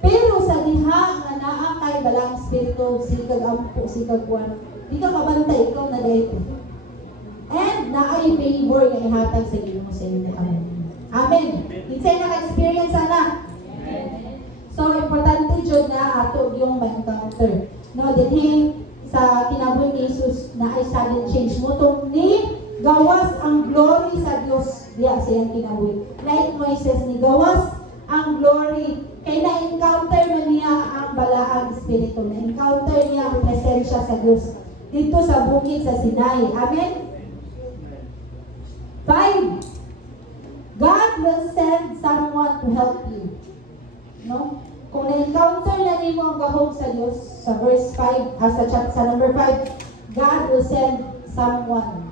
Pero sa diha nga naa kay balang espiritu, sikag ampo, sikag kuan. Di ka kabantay, ikaw na dito. And naay favor nga ihatag sa Ginoo sa inyo. Amen. Kinsay naka-experience ana? So importante jud na ato yung ma-encounter. No, dinhi sa kinabuhi ni Jesus na ay sudden change mo tong ni gawas ang glory sa Dios diya sa iyang kinabuhi. Like Moises ni gawas ang glory kay na-encounter man niya ang balaang espiritu, na-encounter niya ang presensya sa Dios dito sa bukid sa Sinai. Amen. 5. God will send someone to help you. No? Kung na-encounter na nimo ang gahom sa Dios sa verse 5, sa number 5, God will send someone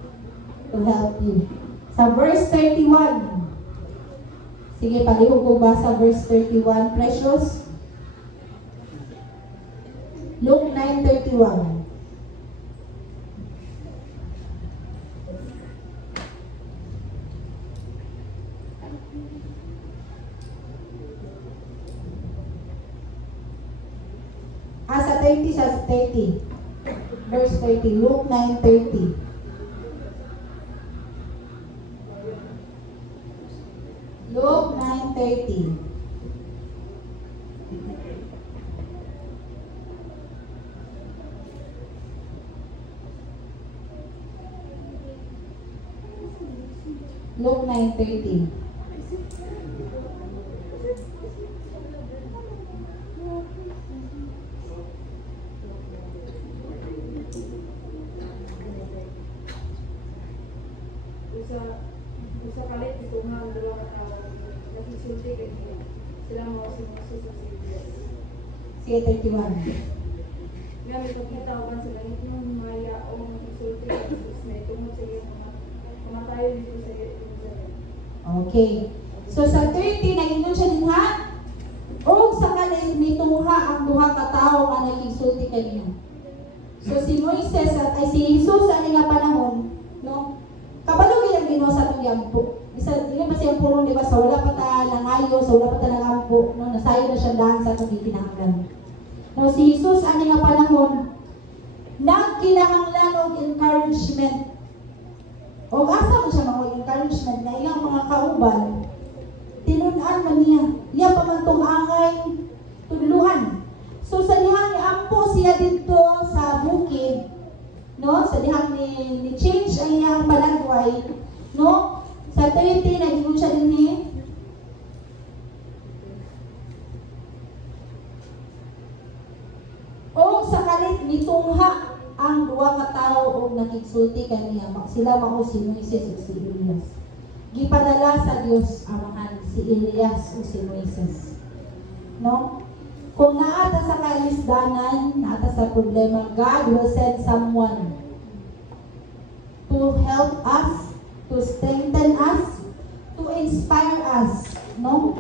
to help you. Sa verse 31, sige, palihog ko ba sa verse 31, precious? Luke 9:31. Sa 30. Verse 30. Luke 9:30. Luke 9:30. Luke 9:30. Sa kalit ito nga ang dalawang nagsisulti kay sila mo si Moses at si Elias. Sige, 31. Nga may pagkitawag sa langit ng maya o nagsisulti kay Jesus na itungod sa iyo kumatayo dito sa Jerusalem. Okay. So sa 30, nag-inon siya din ha? O sa kalit, mituha ang duha ka tao nga nagigsulti kanino. So si Moises at ay si Jesus sa nga panahon, no? Kabalo yung ginawa sa itong yampo. Isa, yun pa siyang purong, di ba? Sa wala pa ta nangayo, sa wala pa ta nangampo, no? Nasayo na siya daan sa itong ikinahanglan. No, si Jesus, ano nga panahon, nagkinahanglan og encouragement. O asa mo siya mga encouragement na iyang mga kauban, tinunan man niya. Iya pa man itong angay tuduluhan. So sa dihang ampo siya dito sa bukid, no, sa dihang ni change ang iyang panagway, no, sa 30 nag-ingon siya din ni o sa kalit mitungha ang duwa ka tawo og nakigsulti kaniya sila mao si Moises ug si Elias. Gipadala sa Dios ang mga si Elias o si Moises. No? Kung naata sa kalisdanan, naata sa problema, God will send someone to help us, to strengthen us, to inspire us. No?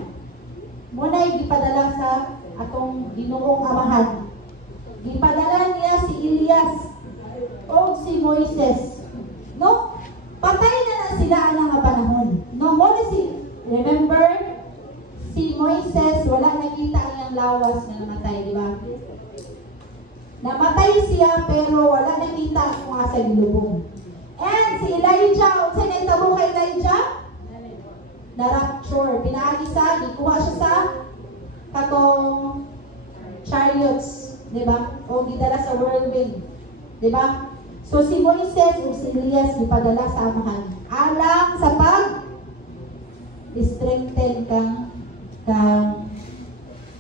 Muna gipadala sa atong Ginoong Amahan. Gipadala niya si Elias o si Moises. No? Patay na sila ang mga panahon. No? Muna remember, si Moises, wala nakita ang lawas na namatay, di ba? Namatay siya, pero wala nakita kung asa yung lubong. And si Elijah, unsa na itabo kay Elijah? Na-rapture. Pinaagisa, gikuha siya sa katong chariots, di ba? O gidala sa whirlwind, di ba? So si Moises o si Elias ipadala sa amahan. Alang sa strengthen kang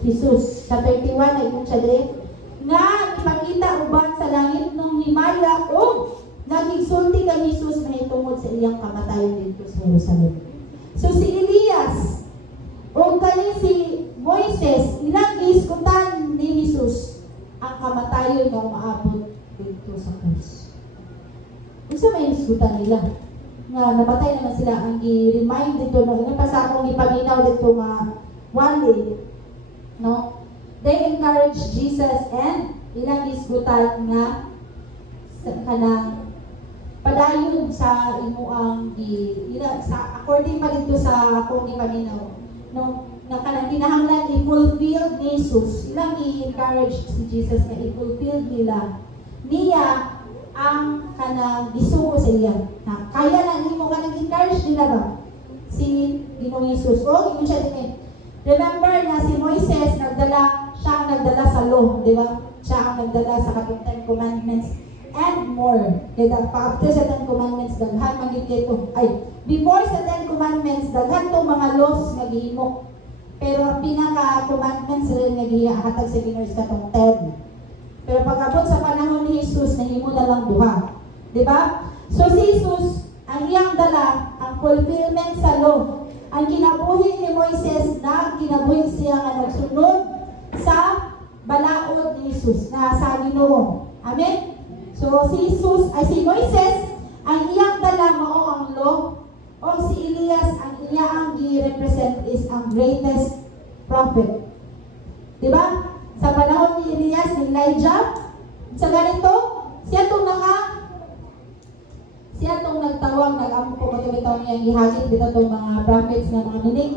Jesus. Sa 31 ay yung siya nga ipakita uban sa langit ng himaya o nagigsulti kang Jesus mahitungod sa iyang kamatayon dito sa Jerusalem. So si Elias o kani si Moises, ilang iskutan ni Jesus ang kamatayon na umaabot dito sa krus. Kung sa may iskutan nila, nga namatay naman sila, ang i-remind dito, no? Yung pa sa akong ipaminaw dito nga one day, no? They encourage Jesus and ilang isgutan nga sa kanang padayon sa imuang sa according pa dito sa akong ipaminaw, no? Na kanang kinahanglan i-fulfill ni Jesus, ilang i-encourage si Jesus na i-fulfill niya ang kanang gisugo sa iya. Na kaya na nimo kanang encourage nila ba? Si Ginoong Jesus. O, yun siya din. Remember na si Moises, siya ang nagdala sa law, di ba? Siya ang nagdala sa katong 10 Commandments and more. Kaya after sa 10 Commandments, daghan magigit ito. Before sa 10 Commandments, daghan itong mga laws na gihimo. Pero ang pinaka-commandments rin na gihatag sa Ginoong sa katong 10. Pero pag-abot sa panahon ni Jesus, nahimo na lang duha. Diba? So si Jesus, ang iyang dala, ang fulfillment sa law. Ang kinabuhi ni Moises na kinabuhi siya nga nagsunod sa balaod ni Jesus na sa Ginoo. Amen? So si Moises, ang iyang dala mao ang law, o si Elias, ang iyang gi-represent is ang greatest prophet. Diba? Sa panahon ni Elias, ni Elijah, sa ganito, siya itong nagtawag, nag-ampo ko tumitaw niya gihagit dito itong mga prophets na mga minig.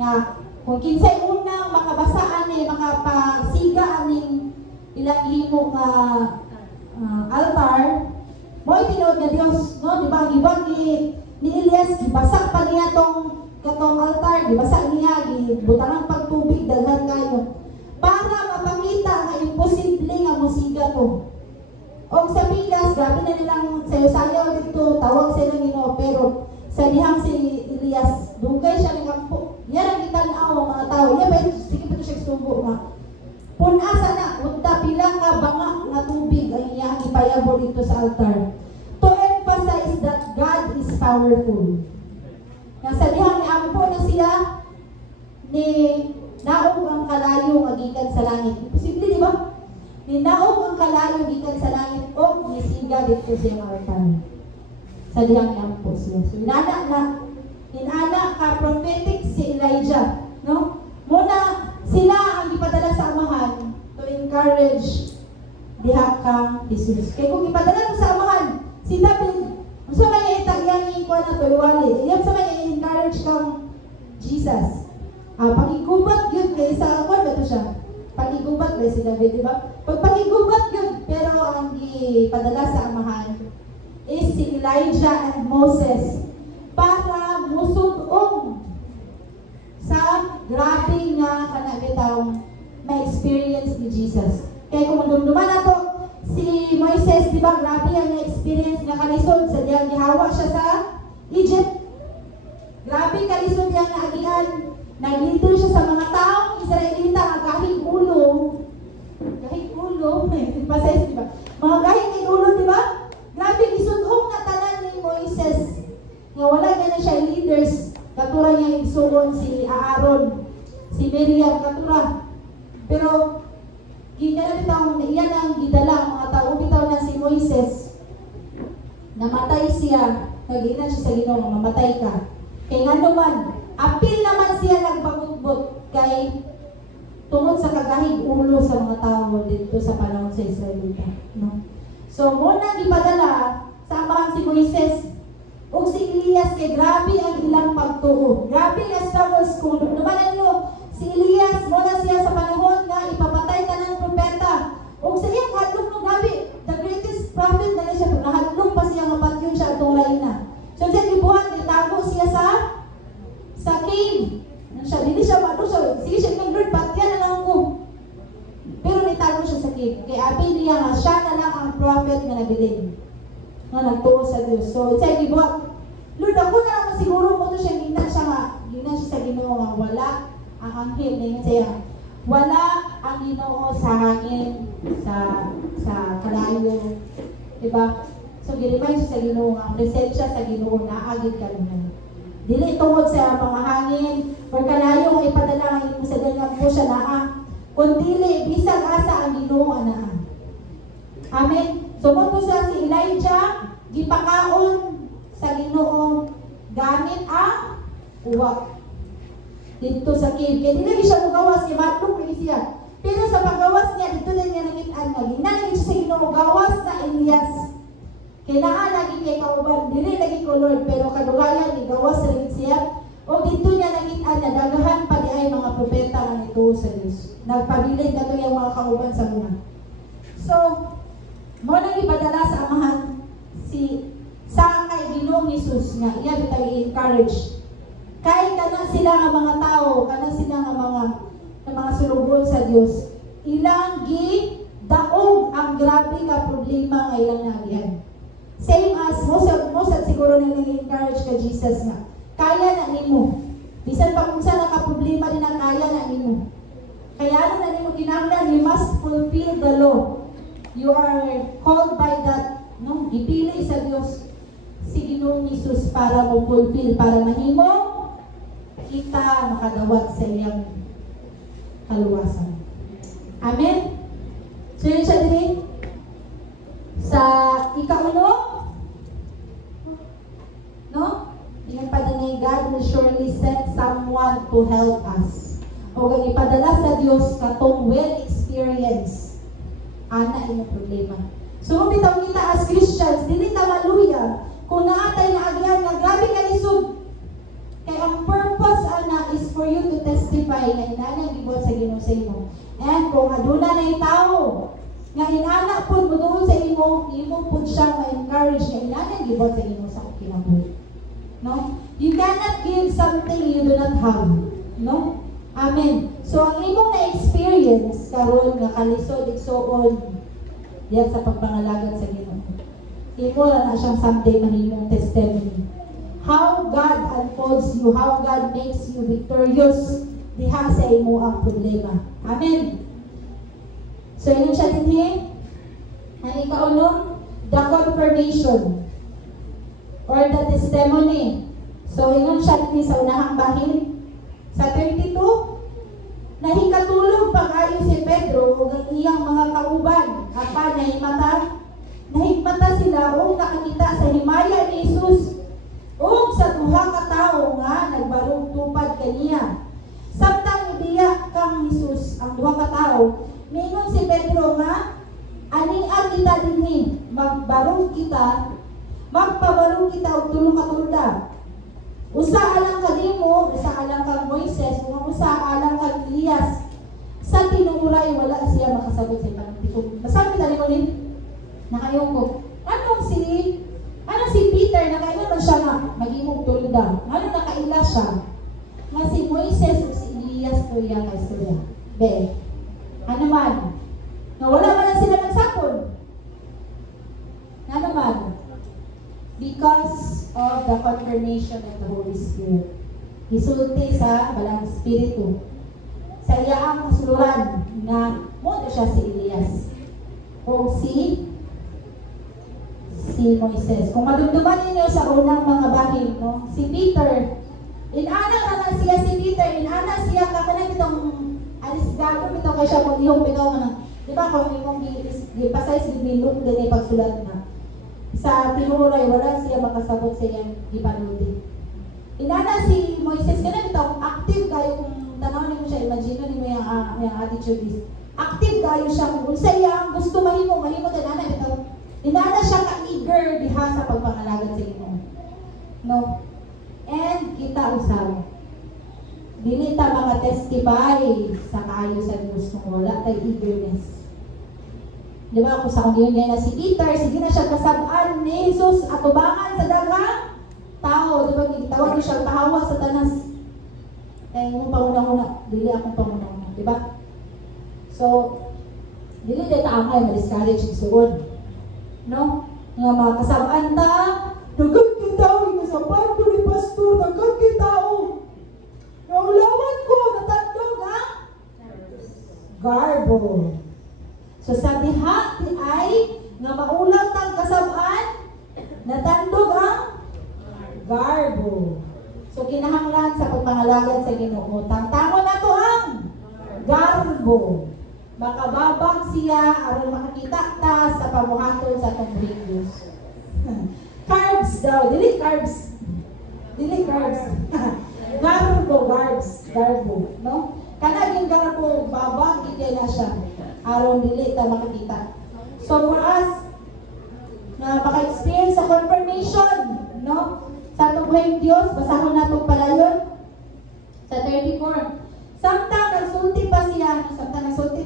Nga, kung kinsay unang makabasaan ni, makapasigaan ng ilang himo nga altar, mo itinood nga Diyos, no? Diba, gibag ni Elias, gibasak pa niya katong altar, gibasak niya, gibutangang pagtubig, daghan kayo. Para mapakita nga imposible nga musiga to. O sa Pilas, grabe na nilang sayo-sayo dito, tawag sila Ginoo, pero sa dihang si Elias, dugay siya ng kampo. Yan ang itanaw ang mga tao. Yan ba, sige pa ito siya subo nga. Punasa na, unta pilang ka banga nga tubig ang iyang ipayabo dito sa altar. To emphasize that God is powerful. Nasa dihang ni ampo na siya, ni naog ang kalayo nga gikan sa langit. Posible, di ba? Ni naog ang kalayo gikan sa langit o nisiga dito sa altar. Sa dihang ampo siya. So, inana ka prophetic si Elijah, no? Muna sila ang ipadala sa amahan to encourage diha kang Jesus. Kaya kung ipadala mo sa amahan, si David, sa may itagyang ikuan na to, iwali. Iyan sa may encourage kang Jesus. Pag-igubat yun, kaya sa akuan ba ito siya? Pag-igubat ba si David, di ba? Pag pag-igubat yun, pero ang ipadala sa amahan is si Elijah and Moses para musudong sa grabe nga kanagitang ma-experience ni Jesus. Kaya kung dumduman na to, si Moises, di ba, grabe ang na-experience nga kalisod sa diyang gihawa siya sa Egypt. Grabe kalisod diyang naagian. Naglito siya sa mga taong Israelita ang kahit ulo, pasay, di ba? Mga kahit ulo, di ba? Grabe, isudong na tanan ni Moises. Nga wala na siya leaders, katulad katura niya igsuon si Aaron, si Miriam katura. Pero gikan bitaw iyan ang gidala ang mga tao bitaw na si Moises. Namatay siya, nagina siya sa Ginoo, mamatay ka. Kay ngano man, apil naman siya nagpagutbot kay tungod sa kagahig ulo sa mga tao dito sa panahon sa Israelita, no? So muna gipadala sa amahan si Moises ug si Elias kay grabe ang ilang pagtuo. Grabe ang struggles ko. Dumanan nyo, si Elias muna siya sa panahon nga ipapatay ka ng propeta. Ug sa iyang hadlok no, grabe, the greatest prophet na siya, nahadlok pa siya nga patyon siya atong lain na. So siya gibuhat, itago siya sa cave. Siya, hindi siya matusol. Sige siya kang Lord, patyan na lang ko. Pero nitago siya sa cave. Kaya abi niya nga, siya na lang ang prophet nga nabilin. Nga nagtuo sa Diyos. So, siya gibuhat. Lord, ako na lang siguro mo to siya, gina siya sa Ginoo nga wala ang anghel. Ngayon siya, wala ang Ginoo sa hangin, sa kalayo. Diba? So, girimind siya sa Ginoo nga, ang presensya sa Ginoo na agad kalunan. Dili tungod sa mga hangin, or kalayo nga ipadala nga imo sa dalang po siya naa. Kung dili, bisag asa ang Ginoo anaa. Amen. So kung sa si Elijah, gipakaon sa Ginoo gamit ang uwak. Dito sa cave. Kaya dili siya mugawas, kaya matlong rin siya. Pero sa paggawas niya, dito na niya nakitaan nga. Ginanagin siya sa Ginoo, gawas na Elias. Kinaan lagi kay kauban, dili lagi ko Lord, pero kadugayan ni gawas rin siya. O dito niya nakitaan na dagahan pa di ay mga propeta nga nito sa Diyos. Nagpabilin na ito yung mga kauban sa mga. So, mo nang ipadala sa amahan sa kay Ginoong Hesus nga iya bitay i-encourage. Kay kana sila nga mga tao, kana sila nga mga sulubon sa Dios. Ilang gi daog ang grabe ka problema nga ilang nagian. Same as most siguro nang i-encourage ka Jesus nga. Kaya na nimo. Bisan pa kung saan naka problema din na kaya na nimo. Kaya ano na nimo kinahanglan, you must fulfill the law. You are called by that, no? Ipili sa Dios si Ginoong Hesus para mo fulfill, para mahimo kita makadawat sa iyang kaluwasan. Amen? So yun siya din sa ikauno, no? Yung padanay, God will surely send someone to help us. O ipadala sa Dios katong well-experienced ana imong problema. So bitaw kita as Christians, dili ta maluya kung naatay na agyan nga grabe ka lisod. Kay ang purpose ana is for you to testify na inana gibot sa Ginoo sa imo. And kung aduna nay tawo nga inana pud muduol sa imo pud siya ma-encourage nga inana gibot sa imo sa kinabuhi. No? You cannot give something you do not have. No? Amen. So, ang imong na-experience karon nga kalisod, igsoon, diyan sa pagpangalagad sa Ginoo. Imo na siyang someday mahimong testimony. How God unfolds you, how God makes you victorious, diha sa imo ang problema. Amen. So, yun siya din ang ikauno, the confirmation or the testimony. So, yun siya din sa unahang bahin. Sa 32, nahikatulog pag-ayo si Pedro ug ang iyang mga kauban. Apan nahigmata sila o nakakita sa himaya ni Jesus o sa duha ka tawo nga nagbarog tupad kaniya. Samtang ibiyak kang Jesus ang duha ka tawo, mingon si Pedro nga, anian kita dinhi, magbarog kita og tulo ka tunda. Usa alang kadimo, usa alang kang Moises, usa alang kang Elias. Sa tinuuray wala siya makasabot sa panagtikog. Masabi tali mo din, nakayon ko. Anong si Peter, nakayon man siya nga, mag-imog tulda. Ano nakaila siya? Nga si Moises o si Elias to yung istorya. Be, ano man? Nawala man lang sila nagsapon. Ano man? Because of the confirmation of the Holy Spirit. Gisulti sa balang Espiritu. Sa iyaang kasuluran na mo siya si Elias o si Moises. Kung madumduman ninyo sa unang mga bahin, no? Si Peter, Inana na siya si Peter, inana siya kakanang itong arisgado ito kay siya kung iyong bitaw ka na. Di ba kung iyong gipasay si Bilog din ay pagsulat na. Sa tinuray, wala siya makasabot sa iyang gipanuli. Inana si Moises, kanang ito, active kayo kung tanaw niyo siya, imagine niyo yung attitude is. Active kayo siya, kung sa iyang gusto mahimo din inana ito. Inana siya ka-eager diha sa pagpangalagan sa inyo. No? And kita usab. Dili ta mga testify sa kaayo sa Diyos kung wala tay eagerness. Di ba kung sa kung yun na si Peter, sige na siya kasabaan ni Jesus atubangan sa daghang tao. Di ba gitawag niya siya pahawa sa tanas. Kaya yung panguna-una, dili akong panguna-una. Di ba? So, dili din taangay ma-discourage yung suod. No? Nga mga kasabaan ta, dagat kitao, ikasapan ko ni Pastor, dagat kitao. Naulawan ko, natandog ha? Garbo. So sa diha ti ay nga maulaw tang kasabaan, natandog ang garbo. So kinahanglan sa pagpangalagan sa Ginoo. Tangtangon na to ang garbo. Makababang siya aron makakita ta sa pamuhaton sa atong Diyos. Carbs daw, dili carbs. Dili carbs. Garbo, no? Kanaging garbo, babang iti na siya. Aron dili ta makakita. So for us, na maka-experience sa confirmation, no? Sa atong buhay Diyos, basahon natin palayon sa 34. Samtang nagsulti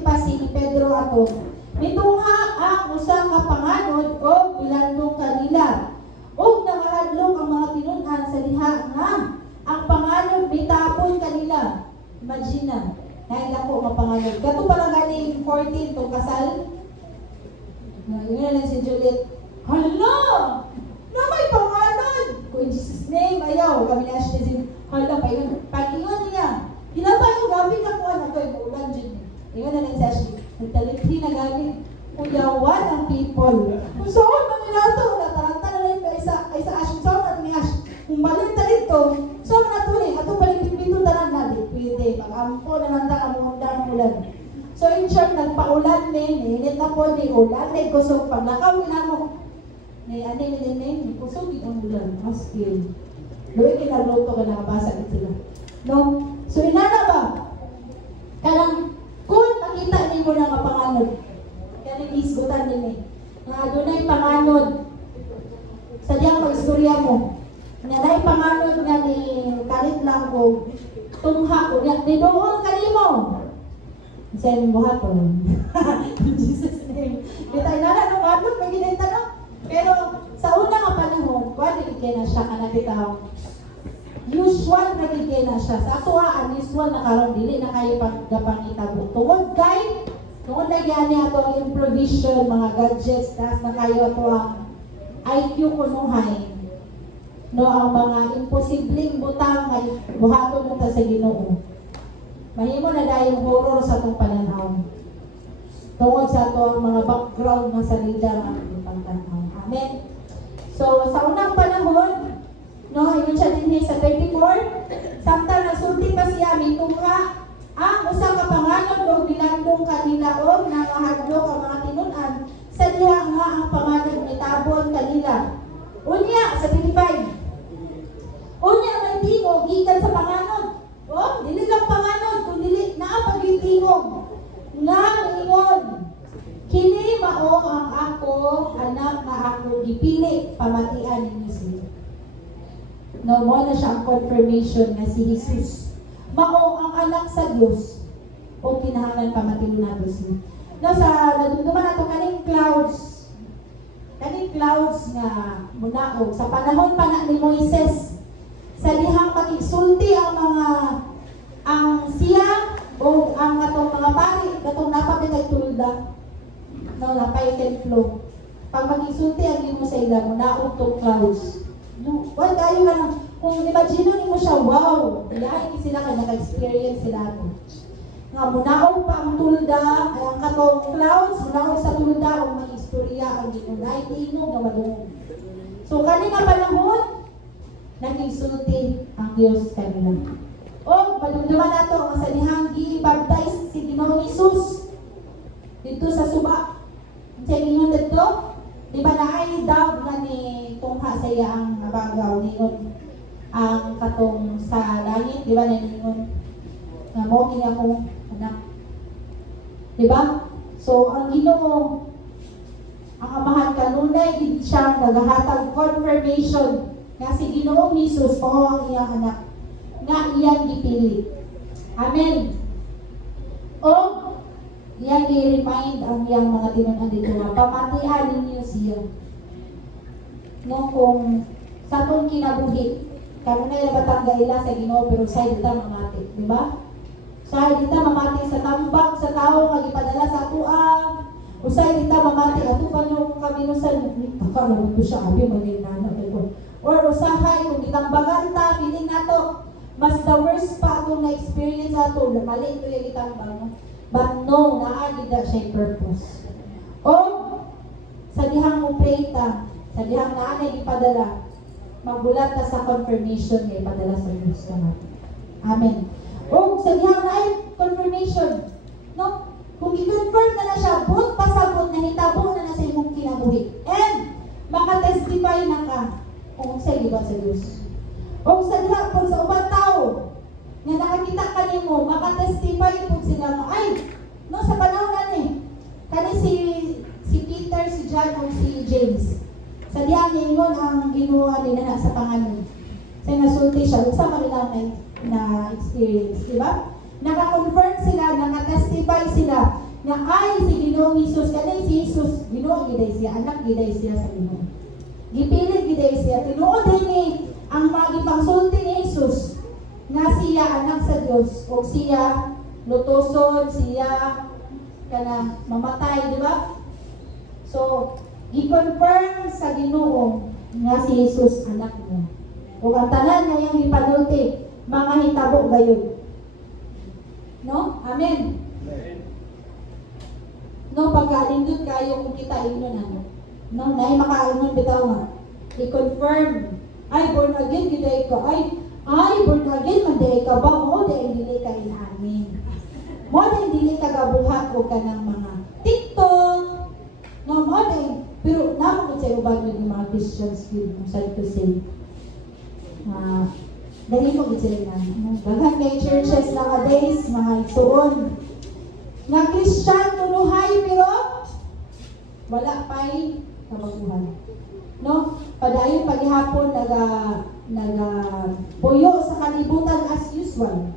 pa si Pedro ato, mitungha ang usa ka panganod o bilandong kanila. O nangahadlok ang mga tinun-an sa diha nga ang panganod bitapon kanila. Imagine na, naila ko ang panganod. Kato pala galing 14 itong kasal. Yun na lang si Juliet. Hala! Na may panganod! Kung in Jesus' name, ayaw. Kami na siya sin, hala pa yun. Pag-iwan niya. Hinapa yung gabi ka po, anak ko, yung ulan dyan. Iwan na lang siya siya. Nagtalipsi na gabi. Uyawan ang people. Kung saan mga nato, nataranta na lang sa asyong saan natin ni Ash. Kung balik na dito, saan na ito eh. Ato palipit-pito tanan na. Pwede. Pag-ampo na nanta ka mong ulan. So in short, nagpaulan ninit na po ni ulan. Kusog paglakaw, mo. Ano yung kusog yung ulan. Askin. Doon kinaluto ka nakabasa sila. No? So inana ba? Kanang kung makita niyo na nga panganod, kanang isgutan din eh. Nga dunay panganod sa diyang pag-istorya mo. Nga na'y panganod nga ni kalit lang ko tungha ko. Ni doon kanimo. Sa imong buhaton. In Jesus' name. Kita inana ng panganod, maginita no? Pero sa una nga panahon, kuha din na siya kanabitaw. Usual na gigay na siya. Sa atuaan, usual na karon dili na kayo pagpangitabo. Tungod kay, tungod na yan niya ito ang improvisation, mga gadgets, tas na kayo ito ang IQ kunuhay. No, ang mga imposibleng butang ay buhaton mo ta sa Ginoo. Mahimo na dahil horror sa itong pananaw. Tungod sa ito ang mga background ng salida ng ating pagtanaw. Amen. So, sa unang panahon, no, yun siya din sa 34. Samtang nagsulti pa siya, mitungha ang usa ka panganod o bilandong kanila o nangahadlok ang mga tinun-an sa diha nga ang panganod mitabon kanila. Unya, sa 35. Unya, may tingog, gikan sa panganod. O, dili lang panganod, kung dili naapag yung tingog. Nga, ingon, kini mao ang ako, anak na ako, gipili, pamatian ninyo sila. No, mo na siya ang confirmation na si Jesus mao ang anak sa Diyos o kinahanglan pamatilon nato siya. No, sa nadumduman nato kaning clouds nga munaog sa panahon pa na ni Moises sa dihang makigsulti ang siya o ang atong mga pari katong napakitay tulda no napay templo pag magigsulti ang imo sa ila munaog tong clouds. No, wala tayo ka na. Kung imagine mo siya, wow, lahat sila ka naka-experience sila ito. Nga, munaog pa ang tulda, ay ang katong clouds, munaog sa tulda, ang mga istorya, ang ginunay, tingog, na madungog. So, kanina panahon, naging sulti ang Diyos kanila. O, malumduman na ito, ang sanihang i-baptize si Ginoong Isus dito sa suba. Sa inyo dito, di ba na ay dab nga ni tungha sa iya ang abagaw ningon ang katong sa langit, di ba na ningon nga mo niya akong anak. Di ba? So, ang Ginoo, ang amahan kanunay, din siya naghahatag confirmation nga si Ginoong Hesus o ang iyang anak nga iyang gipili. Amen. O iyang i-remind ang iyang mga tinunan dito nga pamatian ninyo siya. No, kung sa itong kinabuhi, kanunay na batang gaila sa Ginoo pero sa dita mamati, di ba? Sa dita mamati sa tambak sa tao nga gipadala sa atuang usay dita mamati ato pa nyo kaminusan pagkaroon ko siya abi maninana or usahay kung gitambagan ta feeling nato mas the worst pa atong na-experience ato mali ito yung itambang but no naagid na siya purpose o sa dihang mo pray ta sa dihang naanay ipadala magbulat ta sa confirmation nga ipadala sa Diyos natin. Amen. O sa dihang naay confirmation no kung i-confirm na siya, buot pasabot na hitabo na sa imong kinabuhi. And, makatestify na ka kung sa iba sa Diyos. O sa diha, kung sa ubang tao, nga nakakita ka nimo, makatestify po sila mo, ay, no, sa panahon na kani si Peter, si John, o si James. Sa diha ningon ang ginuha nila na sa pangalan. Sa nasulti siya, sa kanila na experience, di ba? Naka-confirm sila, naka-testify sila na ay si Ginoong Hesus, kanay si Hesus, Ginoo giday siya, anak giday siya sa Ginoo. Gipilit giday siya, tinuod din ni ang mga gipangsulti ni Hesus nga siya anak sa Dios o siya lutoson, siya kana mamatay, di ba? So, gi-confirm sa Ginoo nga si Hesus anak mo. O ang tanan nga yang gipadulti, mga hitabo gayon. No? Amen. No, pagkalindot kayo kung kita ino na. No, naay makaalimon bitaw nga. I-confirm. Ay, born again, giday ka. Ay, born again, manday ka ba? Mo, dahil dili ka inamin. Mo, dahil dili ka gabuhat o ka ng mga TikTok. No, mo, dahil. Pero, naman ko sa ubag ng mga Christians, kung saan to say. Dahil mo gitsin na. Daghan kay churches nowadays, mga ituon. Nga Christian, tunuhay, pero wala pa'y kabaguhan. No? Padayon paghihapon, puyo sa kalibutan as usual.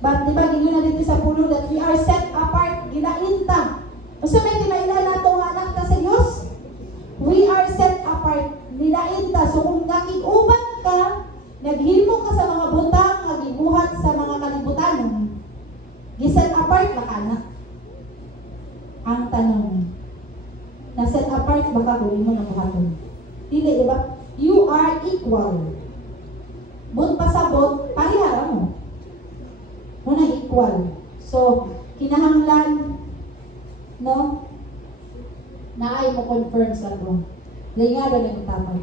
But, di ba, ginyo na dito sa pulo that we are set apart, ginainta. O sa may kinailan nato nga anak ta sa Diyos? We are set apart, ginainta. So, kung nakikuban ka, naghimo ka sa mga butang, nagibuhat sa mga kalibutan. Giset apart ba ka na? Ang tanong, na-set apart ba ka kung imo na buhaton? Dili, di ba? You are equal. But pasabot, parihara mo. Muna equal. So, kinahanglan, no? Naay mo confirm sa ko. Lingado na yung tamay.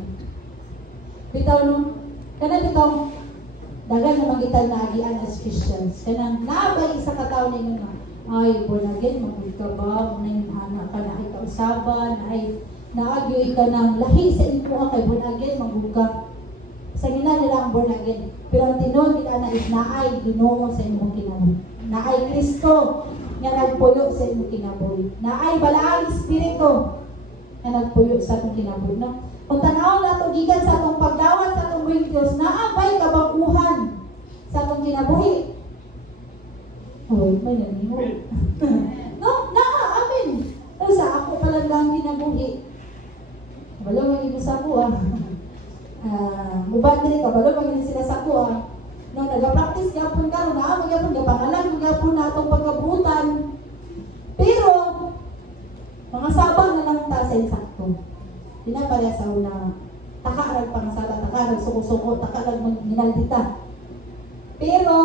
Bitaw no? Kana bitaw dagan na magitan na agian as Christians. Kana naabay sa kataw ninyo nga ay born again magud ka ba na yung anak ka na ikaw usaban ay naagyoy ka ng lahi sa imo kay born again magud ka sa gina nila ang born again. Pero ang tinuod kita na is naay Ginoo sa imong kinabuhi. Naay Kristo nga nagpuyo sa imong kinabuhi. Naay balaang espiritu nga nagpuyo sa imong kinabuhi. No? Kung tanaw na ito, gikan sa atong pagdawat sa atong buwing Diyos, naabay kabaguhan sa atong kinabuhi. Oh, may nanimo. No, amen. Pero sa ako pala lang kinabuhi. Kabalo magiging sa ako, mubandri, kabalo magiging sila sa ako, No, nag-practice gapon ka, magyapon, gapangalan, magyapon na atong pagkabutan. Pero, mga sabang na lang ta sa insakto. Di na pala sa una, takarag pangasala, takarag suko-suko, takarag ginaldita. Pero,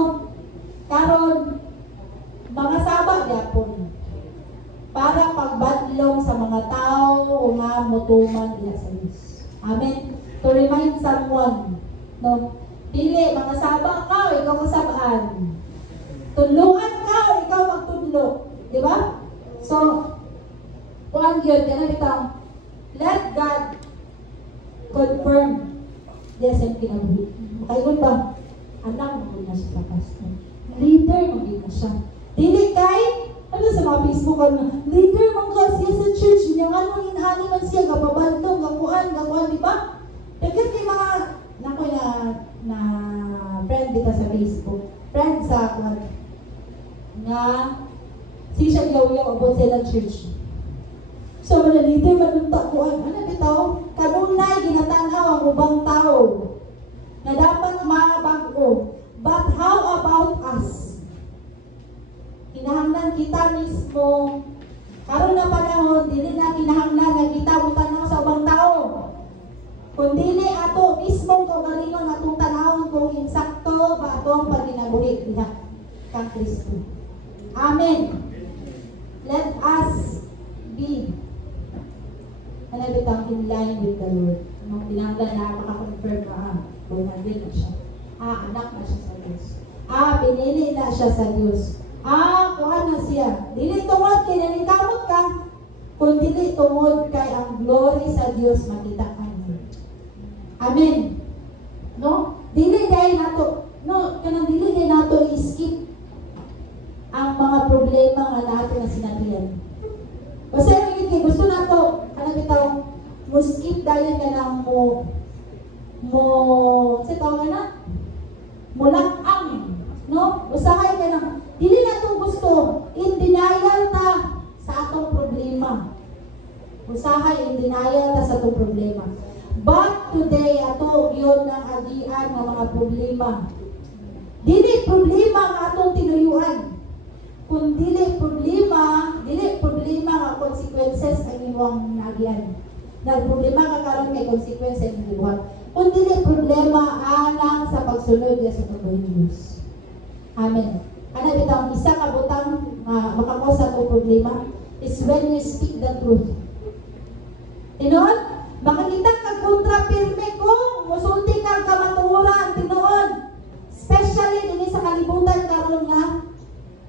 karon mga sabag yapon para pagbadlong sa mga tao o nga mutuman nila sa Diyos. Amen. To remind someone, no? Pili, mga saba ka, ikaw kasabaan. Tulungan ka, ikaw magtudlo. Di ba? So, kuhan yun, yan ang let God confirm. Yes, ang kinabuhi. Makaingon ba? Anak, magod na siya sa pastor. Leader, magod na siya. Dili kay, ano sa mga Facebook, leader, mga siya sa church, niya nga nung inani man siya, gapabandong, gakuan, di ba? Dagat may mga, nakoy na friend kita sa Facebook, friend sa kuhan, nga, siya yaw-yaw about sila church. So, wala leader, manunta kuhan, ano bitaw? Kanunay, ginatanaw ang ubang tao, na dapat mabago. But how about us? Kinahanglan kita mismo, karon na panahon, dili na kinahanglan na kita mutanaw sa ubang tao. Kung dili ato mismo kaugalingon atong tanawon kung insakto ba atong paginabuhi diha kang Kristo. Amen. Let us be in line with the Lord. Nung tinanggal na makakonfirm na born again na siya. Anak na siya sa Diyos. Pinili na siya sa Diyos. Kuha na siya. Dili tungod kay nanikamot ka. Kung dili tungod kay ang glory sa Diyos makita ka niyo. Amen. No? Dili dahil nato. No, kanang dili dahil nato i-skip ang mga problema nga nato na sinabihan. Basta yung kay gusto nato, bitaw, mo skip dahil ka na sa tawag na, mulang no? Usahay ka na, dili na itong gusto, in denial ta sa atong problema. Usahay, in denial ta sa atong problema. But today, ato yun ang agian ng mga problema. Dili problema ang atong tinuyuan. Kung dili problema ang consequences ang inyong nagian. Nagproblema ka karon kay consequences ang inyong. Kung dili problema alang sa pagsunod sa tubuhin Diyos. Amen. Ano bitang isa ka butang makakos sa problema is when you speak the truth. Tinuod, makakita kag kontrapirme kung musulti kang kamatuoran, tinuod. Especially dinhi sa kalibutan karon nga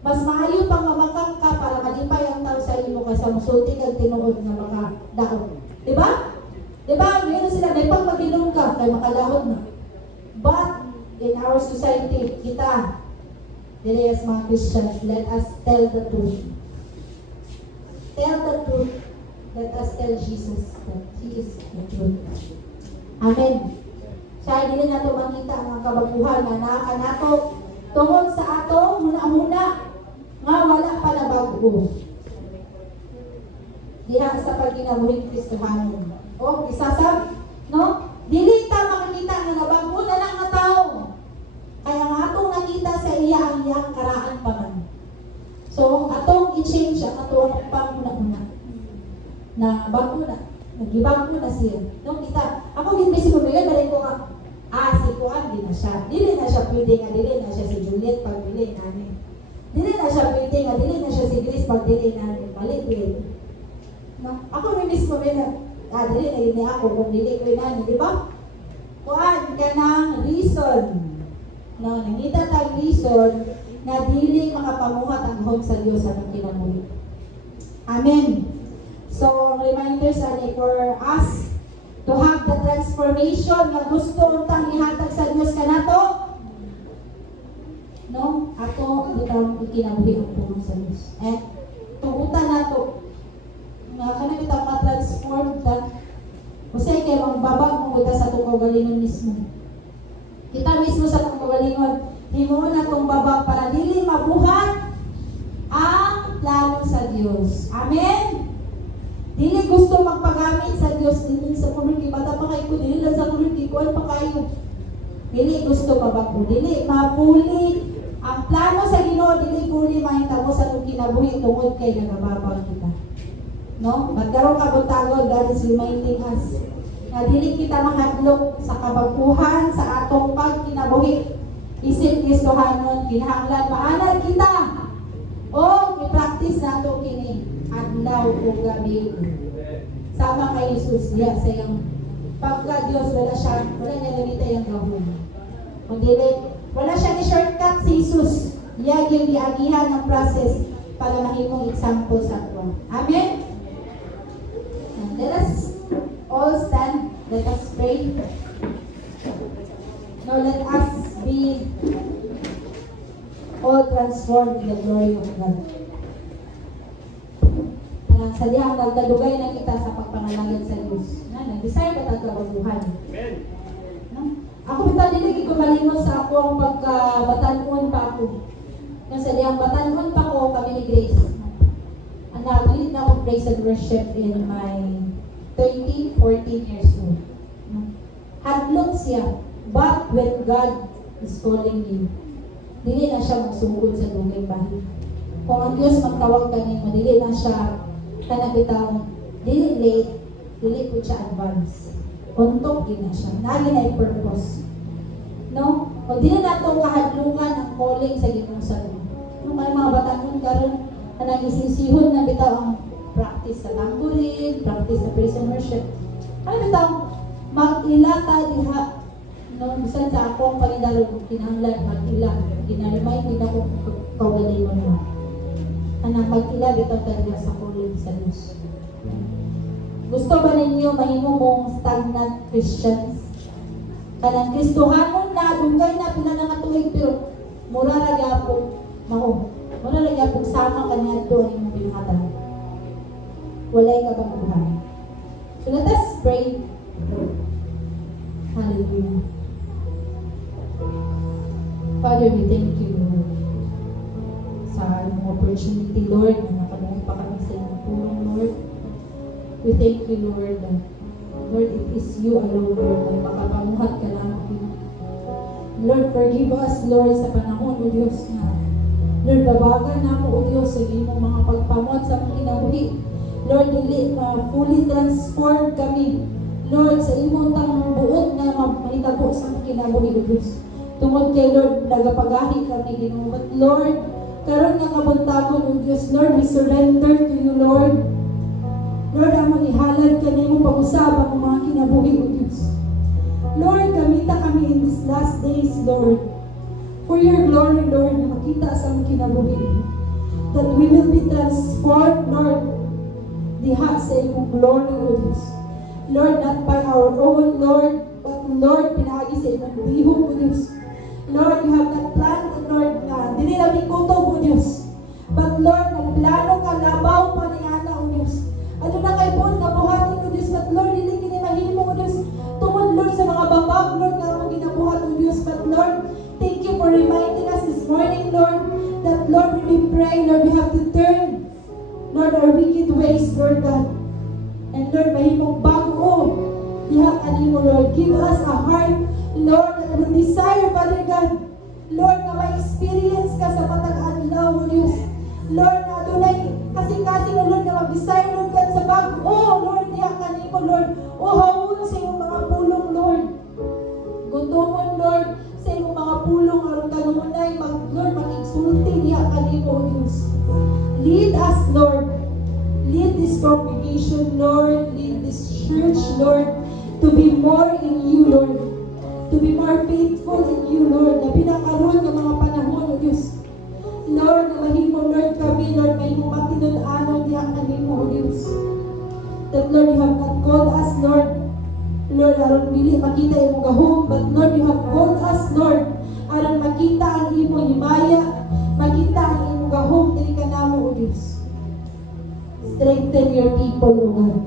mas maayo pang mamakang ka para malipay ang tao sa imo kaysa musulti kag tinuod nga makadaot. Diba? Diba? Ngayon sila may pagpagilong ka kay makadaot na. But in our society, kita dili as mga Christians, let us tell the truth. Tell the truth. Let us tell Jesus that He is the truth. Amen. Siya dili nato makita ang kabaguhan na nakanato tungod sa ato muna-muna nga wala pa na bago. Diha sa pagkinabuhi Kristohanon. Isasab, no? Dili ta makikita nga nabago na lang nga tao. Kaya nga atong nakita sa iya ang iyang karaan pa man. So, atong i-change ang atong panguna-una. Na bago na. Nagibago na siya. No, kita. Ako gimbisi ko ngayon, dali ko nga, si Kuan, di na siya. Dili na siya pwede nga, dili na siya si Juliet pag dili namin. Dili na siya pwede nga, dili na siya si Grace pag dili namin. Balik. No? Ako may mismo may na, dili na yun ako kung dili ko namin, di ba? Kuan ka ng reason. No, nangita tayong reason na dili makapamuhat ang home sa Diyos sa ng kinabuhi. Amen. So, ang reminders ani for us to have the transformation na gusto untang ihatag sa Diyos kanato. No? Ato bitaw ikinabuhi ang pulong sa Diyos. Tugutan nato nga kana bitaw ma-transform ta. Usay kay magbabag mo sa atong kaugalingon mismo. Kita mismo sa atong kaugalingon, himuon natong babag para dili mabuhat ang plano sa Diyos. Amen. Dili gusto magpagamit sa Diyos dili sa community bata pa kay ko dili lang sa community ko pa kayo. Dili gusto mabago, dili mapuli ang plano sa Ginoo, dili guli mahitabo sa atong kinabuhi tungod kay nagababag kita. No? Magkaroon ka buntagon, God is reminding us na dili kita mahadlok sa kabaguhan sa atong pagkinabuhi. Isip Kristohanon, kinahanglan maanad kita. O i-practice nato kini adlaw o gabi. Sama kay Jesus diya sa iyang pagka Dios wala niya lamita yung gahom. dili. Wala siya ni shortcut si Jesus. Iya yung giagihan ng process para mahimong example sa ato. Amen? And let us all stand. Let us pray. Now let us be all transformed in the glory of God. Sa diha nagdalugay na kita sa pagpangalangin sa Diyos. Nag-desire ba tayo kabaguhan? Amen. Ako bitaw dili ko malimot sa ako ang pagkabatanon pa ako. Nang sa diyang batanon pa ko kami ni Grace. Nag-lead na ako praise and worship in my 13, 14 years old. Hadlok siya. But when God is calling you, dili na siya magsugod sa dugay bahay. Kung ang Diyos magtawag kanimo, dili na siya kanabitaw, dili late, dili po siya advance. Untok din na siya. Nagi na yung purpose. No? O dili na itong kahadlungan ang calling sa Ginoong Salud. No, may mga batanon karon na nagisisihon na bitaw ang practice sa tambourine, practice sa praise and worship. Ano bitaw? Mag-ilata diha. No, bisan sa ako ang panidalog kinahanglan mag-ila. Ginalimay din ako kawalay mo na. Anang mag-ila bitaw talaga sa calling sa Diyos. Gusto ba ninyo mahimo mong stagnant Christians? Kanang Kristohanon na, dungay na, pila na nga tuwing, pero mura na gyapon, mura na gyapon sama kanya doon yung binahatan. Walay kabaguhan. So let us pray. Hallelujah. Father, we thank you, Lord, sa inyong opportunity, Lord, na nakamahal pa kami sa inyong tulong, Lord. We thank you, Lord. Lord, it is you alone, Lord, na makapamuhat ka lang. Lord, forgive us, Lord, sa panahon, O Diyos, na Lord, babagan na mo, O Diyos, sa iyong mga pagpamuhat sa mga kinabuhi. Lord, dili fully transformed kami. Lord, sa iyong tamang buot na mahitabo sa mga kinabuhi, O Diyos. Tungod kay Lord, nagapagahi kami, Ginoo. But Lord, karon nga kabuntagon, O Diyos, Lord, we surrender to you, Lord. Lord, among ihalad kanimo pag-usab ang mga kinabuhi, O Diyos. Lord, kamita kami in these last days, Lord. For your glory, Lord, na makita sa mga kinabuhi. That we will be transformed, Lord, diha sa imong glory, O Diyos. Lord, not by our own, Lord, but Lord, pinaagi sa imong bihog, O Diyos. Lord, you have not planned, Lord, na dili na mikutob, O Diyos. But Lord, nagplano ka, labaw pa ni Ana, O Diyos. Ano na kay Bon, nabuhatin, O Diyos, but Lord, hindi kini mahimo, O Diyos. Tungod, Lord, sa mga babag, Lord, na akong ginabuhat, O Diyos. But Lord, thank you for reminding us this morning, Lord, that Lord, when we pray, Lord, we have to turn, Lord, our wicked ways, Lord God. And Lord, mahimong bago, diha kanimo, Lord. Give us a heart, Lord, that will desire, Father God, Lord, na may experience ka sa matag adlaw, O Diyos. Lord, na adunay kasi Lord, na mag-desire, Lord God, sa bago, Lord, diha kanimo, Lord. O hawon sa iyong mga pulong, Lord. Gutomon, Lord, sa iyong mga pulong, aron kanunay, Lord, mag-exulti diha kanimo, O Diyos. Lead us, Lord. Lead this congregation, Lord. Lead this church, Lord, to be more in you, Lord. To be more faithful in you, Lord. Na pinakaroon ng mga panahon, O Diyos. Lord, na mahimo, Lord, kami, Lord, mahimo matinun-anon diha kanimo, O Diyos. That, Lord, you have not called us, Lord. Lord, aron dili makita imong gahom, but Lord, you have called us, Lord, aron makita ang imong himaya, makita ang imong gahom diri kanamo, O Diyos. Strengthen your people, O God.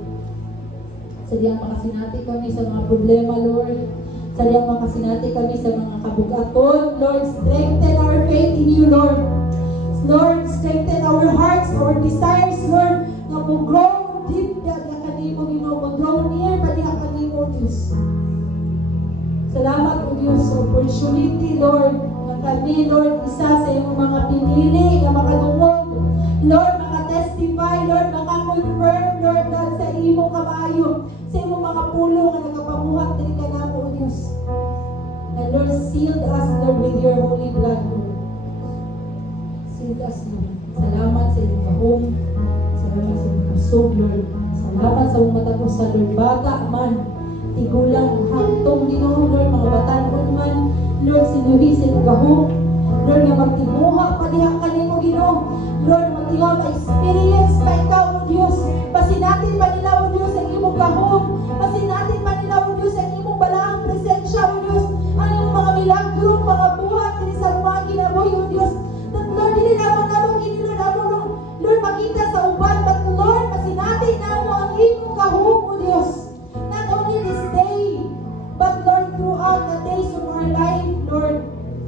Sadyang makasinati kami sa mga problema, Lord. Sadyang makasinati kami sa mga kabugaton, Lord. Strengthen our faith in you, Lord. Lord, strengthen our hearts, our desires, Lord, na mo-grow deep diha kanimo, Ginoo, mo-grow near pa diha kanimo, Diyos. Salamat, O Diyos, sa opportunity, Lord, na kami, Lord, isa sa iyong mga pinili na makadungog, Lord, maka-testify, Lord, maka-confirm, Lord, God, sa imong kabayo, sa imong mga pulong na nagapamuhat diri kanamo, O Diyos. And Lord, sealed us, Lord, with your holy blood, Lord. Sealed us, Lord. Salamat sa iyong kahong. Salamat sa iyong kasog, Lord. Salamat sa iyong matapos sa Lord. Bata man, tigulang, hangtong, Ginoo, Lord, mga batanon man, Lord, sinuhi sa imong gahom. Lord, nga magtimuha pa diha kanimo Ginoo. Lord, magtimuha ma-experience pa ikaw o Diyos. Pasinatin pa nila o Diyos ang imong gahom. Pasinatin pa nila o Diyos ang imong balaang presensya o Diyos. Ang imong mga milagro, mga buhat, dili sa mga kinabuhi o Diyos. That Lord, dili namang ginilo namo Lord, makita sa uban. But Lord, pasinatin namo ang imong gahom o Diyos. Not only this day, but Lord, throughout the days of our life, Lord,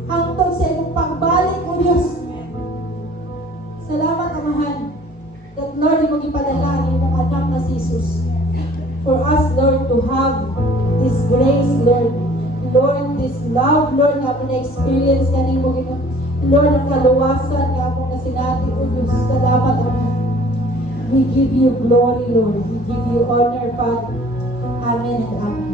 hangtod sa imong pagbalik o Diyos. Salamat, Amahan, that Lord, imong ipadala ang imong anak na si Jesus. For us, Lord, to have this grace, Lord. Lord, this love, Lord, nga mo na-experience nga nimo Ginoo. Lord, ang kaluwasan nga mo na sinati o Diyos. Salamat, Amahan. We give you glory, Lord. We give you honor, Father. Amen and amen.